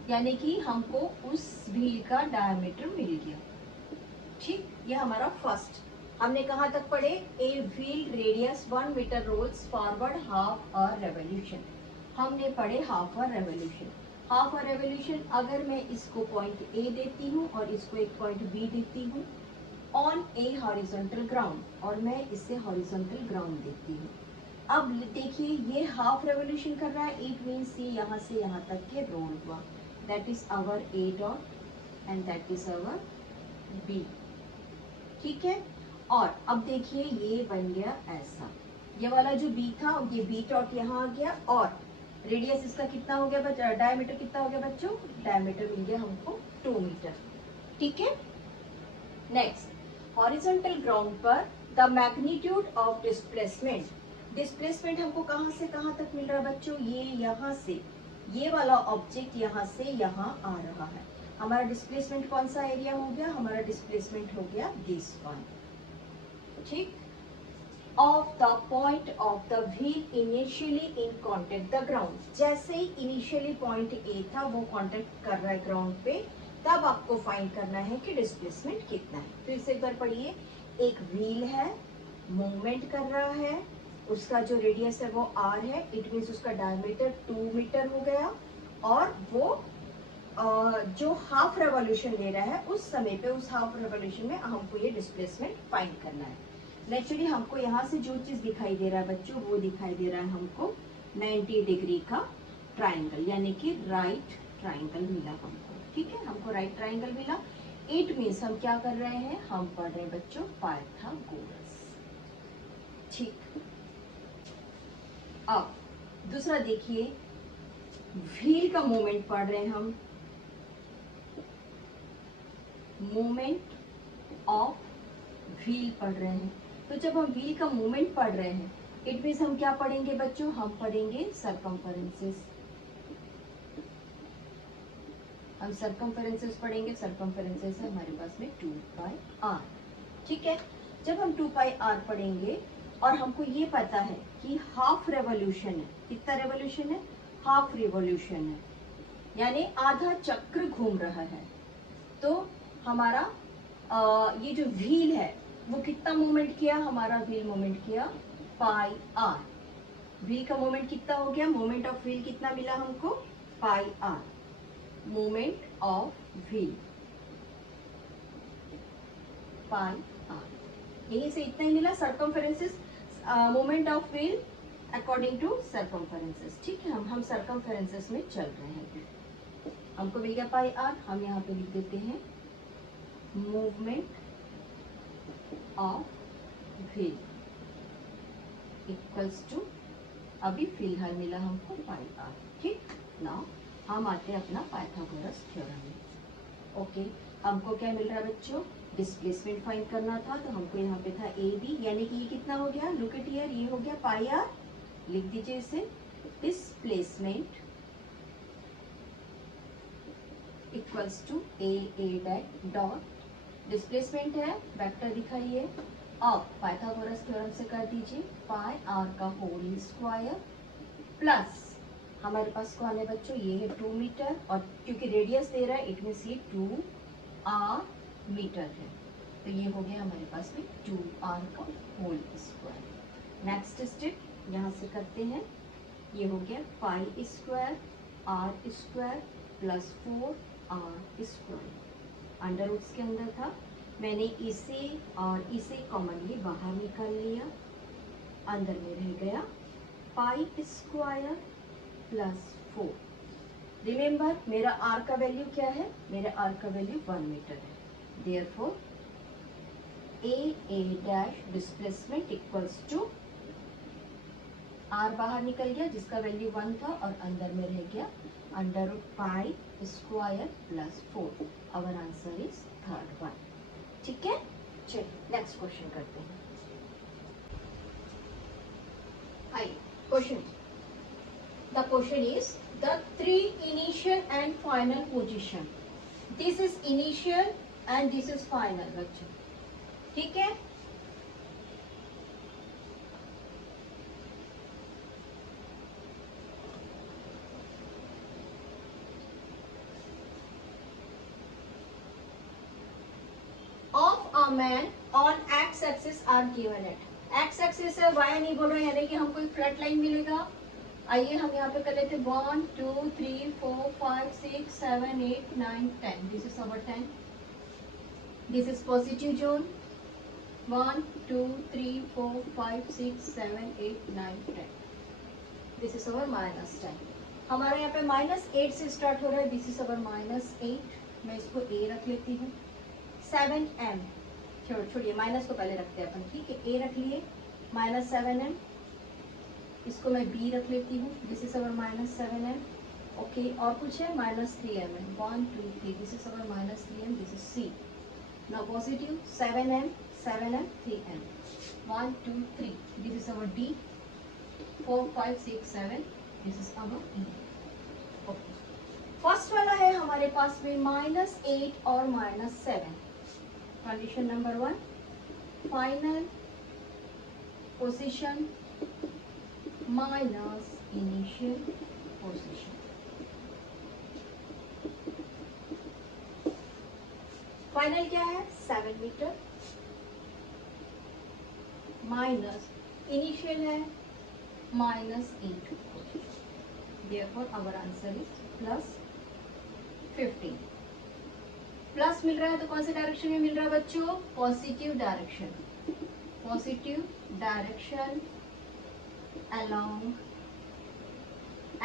यानी कि हमको उस व्हील का डायमीटर मिल गया। ठीक, ये हमारा फर्स्ट। हमने कहाँ तक पढ़े? A wheel radius 1 metre rolls forward half और रेवोल्यूशन। हमने पढ़े हाफ और रेवोल्यूशन। हाफ और रेवोल्यूशन, अगर मैं इसको पॉइंट ए देती हूँ और इसको एक पॉइंट बी देती हूँ ऑन ए हॉरिजॉन्टल ग्राउंड, और मैं इससे हॉरिजॉन्टल ग्राउंड देती हूँ। अब देखिए ये हाफ रेवोल्यूशन कर रहा है, इट मीन्स ये यहाँ से यहाँ तक के रोल हुआ, that is our A dot and that is our B. ठीक है, और अब देखिए ये बन गया ऐसा, ये वाला जो बी था ये बी डॉट यहाँ आ गया, और रेडियस इसका कितना हो गया, डायमीटर कितना हो गया बच्चों, डायमीटर मिल गया हमको 2 मीटर। ठीक है, नेक्स्ट हॉरिजॉन्टल ग्राउंड पर the magnitude of displacement, displacement हमको कहाँ से कहाँ तक मिल रहा है बच्चों, ये यहाँ से, ये वाला ऑब्जेक्ट यहाँ से यहाँ आ रहा है। हमारा डिस्प्लेसमेंट कौन सा एरिया हो गया, हमारा डिस्प्लेसमेंट हो गया दिस वन। ठीक, of the point of the wheel initially in contact the ground, जैसे ही इनिशियली पॉइंट ए था वो कॉन्टेक्ट कर रहा है ग्राउंड पे, तब आपको फाइंड करना है कि डिस्प्लेसमेंट कितना है। फिर से एक बार पढ़िए, एक व्हील है, मूवमेंट कर रहा है, उसका जो रेडियस है वो r है, इट मीन्स उसका डायमीटर 2 मीटर हो गया, और वो जो हाफ रेवोल्यूशन ले रहा है उस समय पे, उस हाफ रेवोल्यूशन में हमको ये डिस्प्लेसमेंट फाइंड करना है। नेचुरली हमको यहाँ से जो चीज दिखाई दे रहा है बच्चों, वो दिखाई दे रहा है हमको 90 डिग्री का ट्राइंगल, यानी कि राइट ट्राइंगल मिला हमको। ठीक है, हमको राइट ट्राइंगल मिला, इट मीन्स हम क्या कर रहे हैं, हम पढ़ रहे हैं बच्चों पाइथागोरस। ठीक, अब दूसरा देखिए, व्हील का मोमेंट पढ़ रहे हैं हम, मोमेंट ऑफ व्हील पढ़ रहे हैं। तो जब हम व्हील का मोमेंट पढ़ रहे हैं, इट मीन्स हम क्या पढ़ेंगे बच्चों, हम पढ़ेंगे सरकमफेरेंसेस, हम सरकमफेरेंसेस पढ़ेंगे। सरकमफेरेंसेस है हमारे पास में 2 पाई r। ठीक है, जब हम 2 पाई r पढ़ेंगे और हमको ये पता है कि हाफ रेवोल्यूशन है, कितना रेवोल्यूशन है, हाफ रेवोल्यूशन है, यानी आधा चक्र घूम रहा है, तो हमारा ये जो व्हील है वो कितना मूवमेंट किया, हमारा व्हील मूवमेंट किया पाई r। व्हील का मूवमेंट कितना हो गया, मूवमेंट ऑफ व्हील कितना मिला हमको, pi r, movement of wheel pi r, यही से इतना ही मिला। Circumferences, movement of wheel according to circumferences. ठीक है, हम सरकमफेरेंसेस में चल रहे हैं, हमको मिल गया पाई r, हम यहाँ पे लिख देते हैं movement of wheel equals to, अभी फिलहाल मिला हमको पाई r। ठीक, नाउ हम आते हैं अपना पाइथागोरस थ्योरम में। ओके, हमको क्या मिल रहा है बच्चों, डिस्प्लेसमेंट फाइंड करना था, तो हमको यहाँ पे था ए बी, यानी कि ये कितना हो गया, लुक एट हियर, ये हो गया पाई r, लिख दीजिए इसे, displacement equals to A dot, displacement है, वेक्टर दिखाइए, अब पाइथागोरस थ्योरम से कर दीजिए पाई r का होल स्क्वायर प्लस, हमारे पास कौन है बच्चों, ये है 2 मीटर, और क्योंकि रेडियस दे रहा है इट मीन्स ये 2r मीटर है, तो ये हो गया हमारे पास में 2r का होल स्क्वायर। नेक्स्ट स्टेप यहाँ से करते हैं, ये हो गया pi square r square plus 4r square, under roots के अंदर था, मैंने इसे और इसे कॉमनली बाहर निकाल लिया, अंदर में रह गया पाई स्क्वायर प्लस 4। रिमेंबर मेरा r का वैल्यू क्या है, मेरा r का वैल्यू 1 मीटर है, therefore a dash displacement equals to, r बाहर निकल गया जिसका वैल्यू 1 था, और अंदर में रह गया under root pi square plus 4। Our answer is third one. ठीक है, चलिए नेक्स्ट क्वेश्चन करते हैं। आइए question, the question is the 3 initial and final position, this is initial and this is final बच्चों। ठीक है, a man on x axis are given it, x axis है, y नहीं बोल रहे, यानी कि हमको एक फ्लैट लाइन मिलेगा। आइए हम यहाँ पे कर लेते हैं 1 2 3 4 5 6 7 8 9 10, this is our 10, this is positive zone, 1 2 3 4 5 6 7 8 9 10. This is अवर -10. हमारे यहाँ पे -8 से स्टार्ट हो रहा है. दिस इज अवर -8. मैं इसको a रख लेती हूँ. 7m, छोड़िए माइनस को पहले रखते हैं अपन. ठीक है, a रख लिए. -7m, इसको मैं b रख लेती हूँ. This is our -7m. Okay, और कुछ है -3m. 1 2 3. This is our -3m. This is c. Now positive 7m 3m. 1 2 3. This is our d. 4 5 6 7. This is our e. Okay, first वाला है हमारे पास में -8 और -7. Condition number 1, final position minus initial position. Final क्या है? 7 मीटर माइनस इनिशियल है -8. Therefore our answer is +15. Plus मिल रहा है तो कौन से डायरेक्शन में मिल रहा है बच्चों? Positive direction. Positive direction along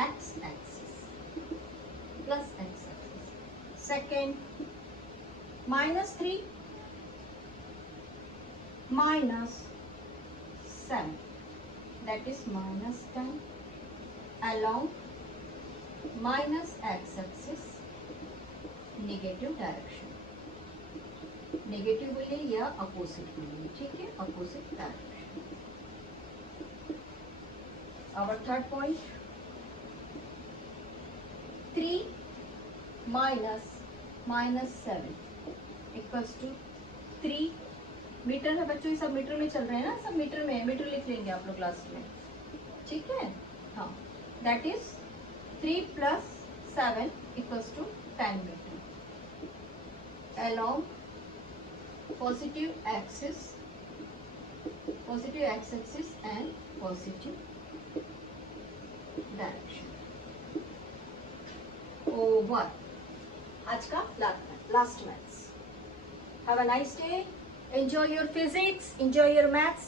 x axis plus x axis. Second, -3 -7, that is -10 along -x axis, negative direction. Negative बोलिए या अपोजिट बोलिए. ठीक है, opposite direction. Our third point, 3 -7 equals to 3 metre है बच्चों. ये सब मीटर में चल रहे हैं ना, सब मीटर में है. मीटर लिख लेंगे आप लोग क्लास में. ठीक है, हाँ. That is 3 + 7 equals to 10 metre along positive x axis and positive direction. Over. आज का last maths. Have a nice day. enjoy your physics, enjoy your maths.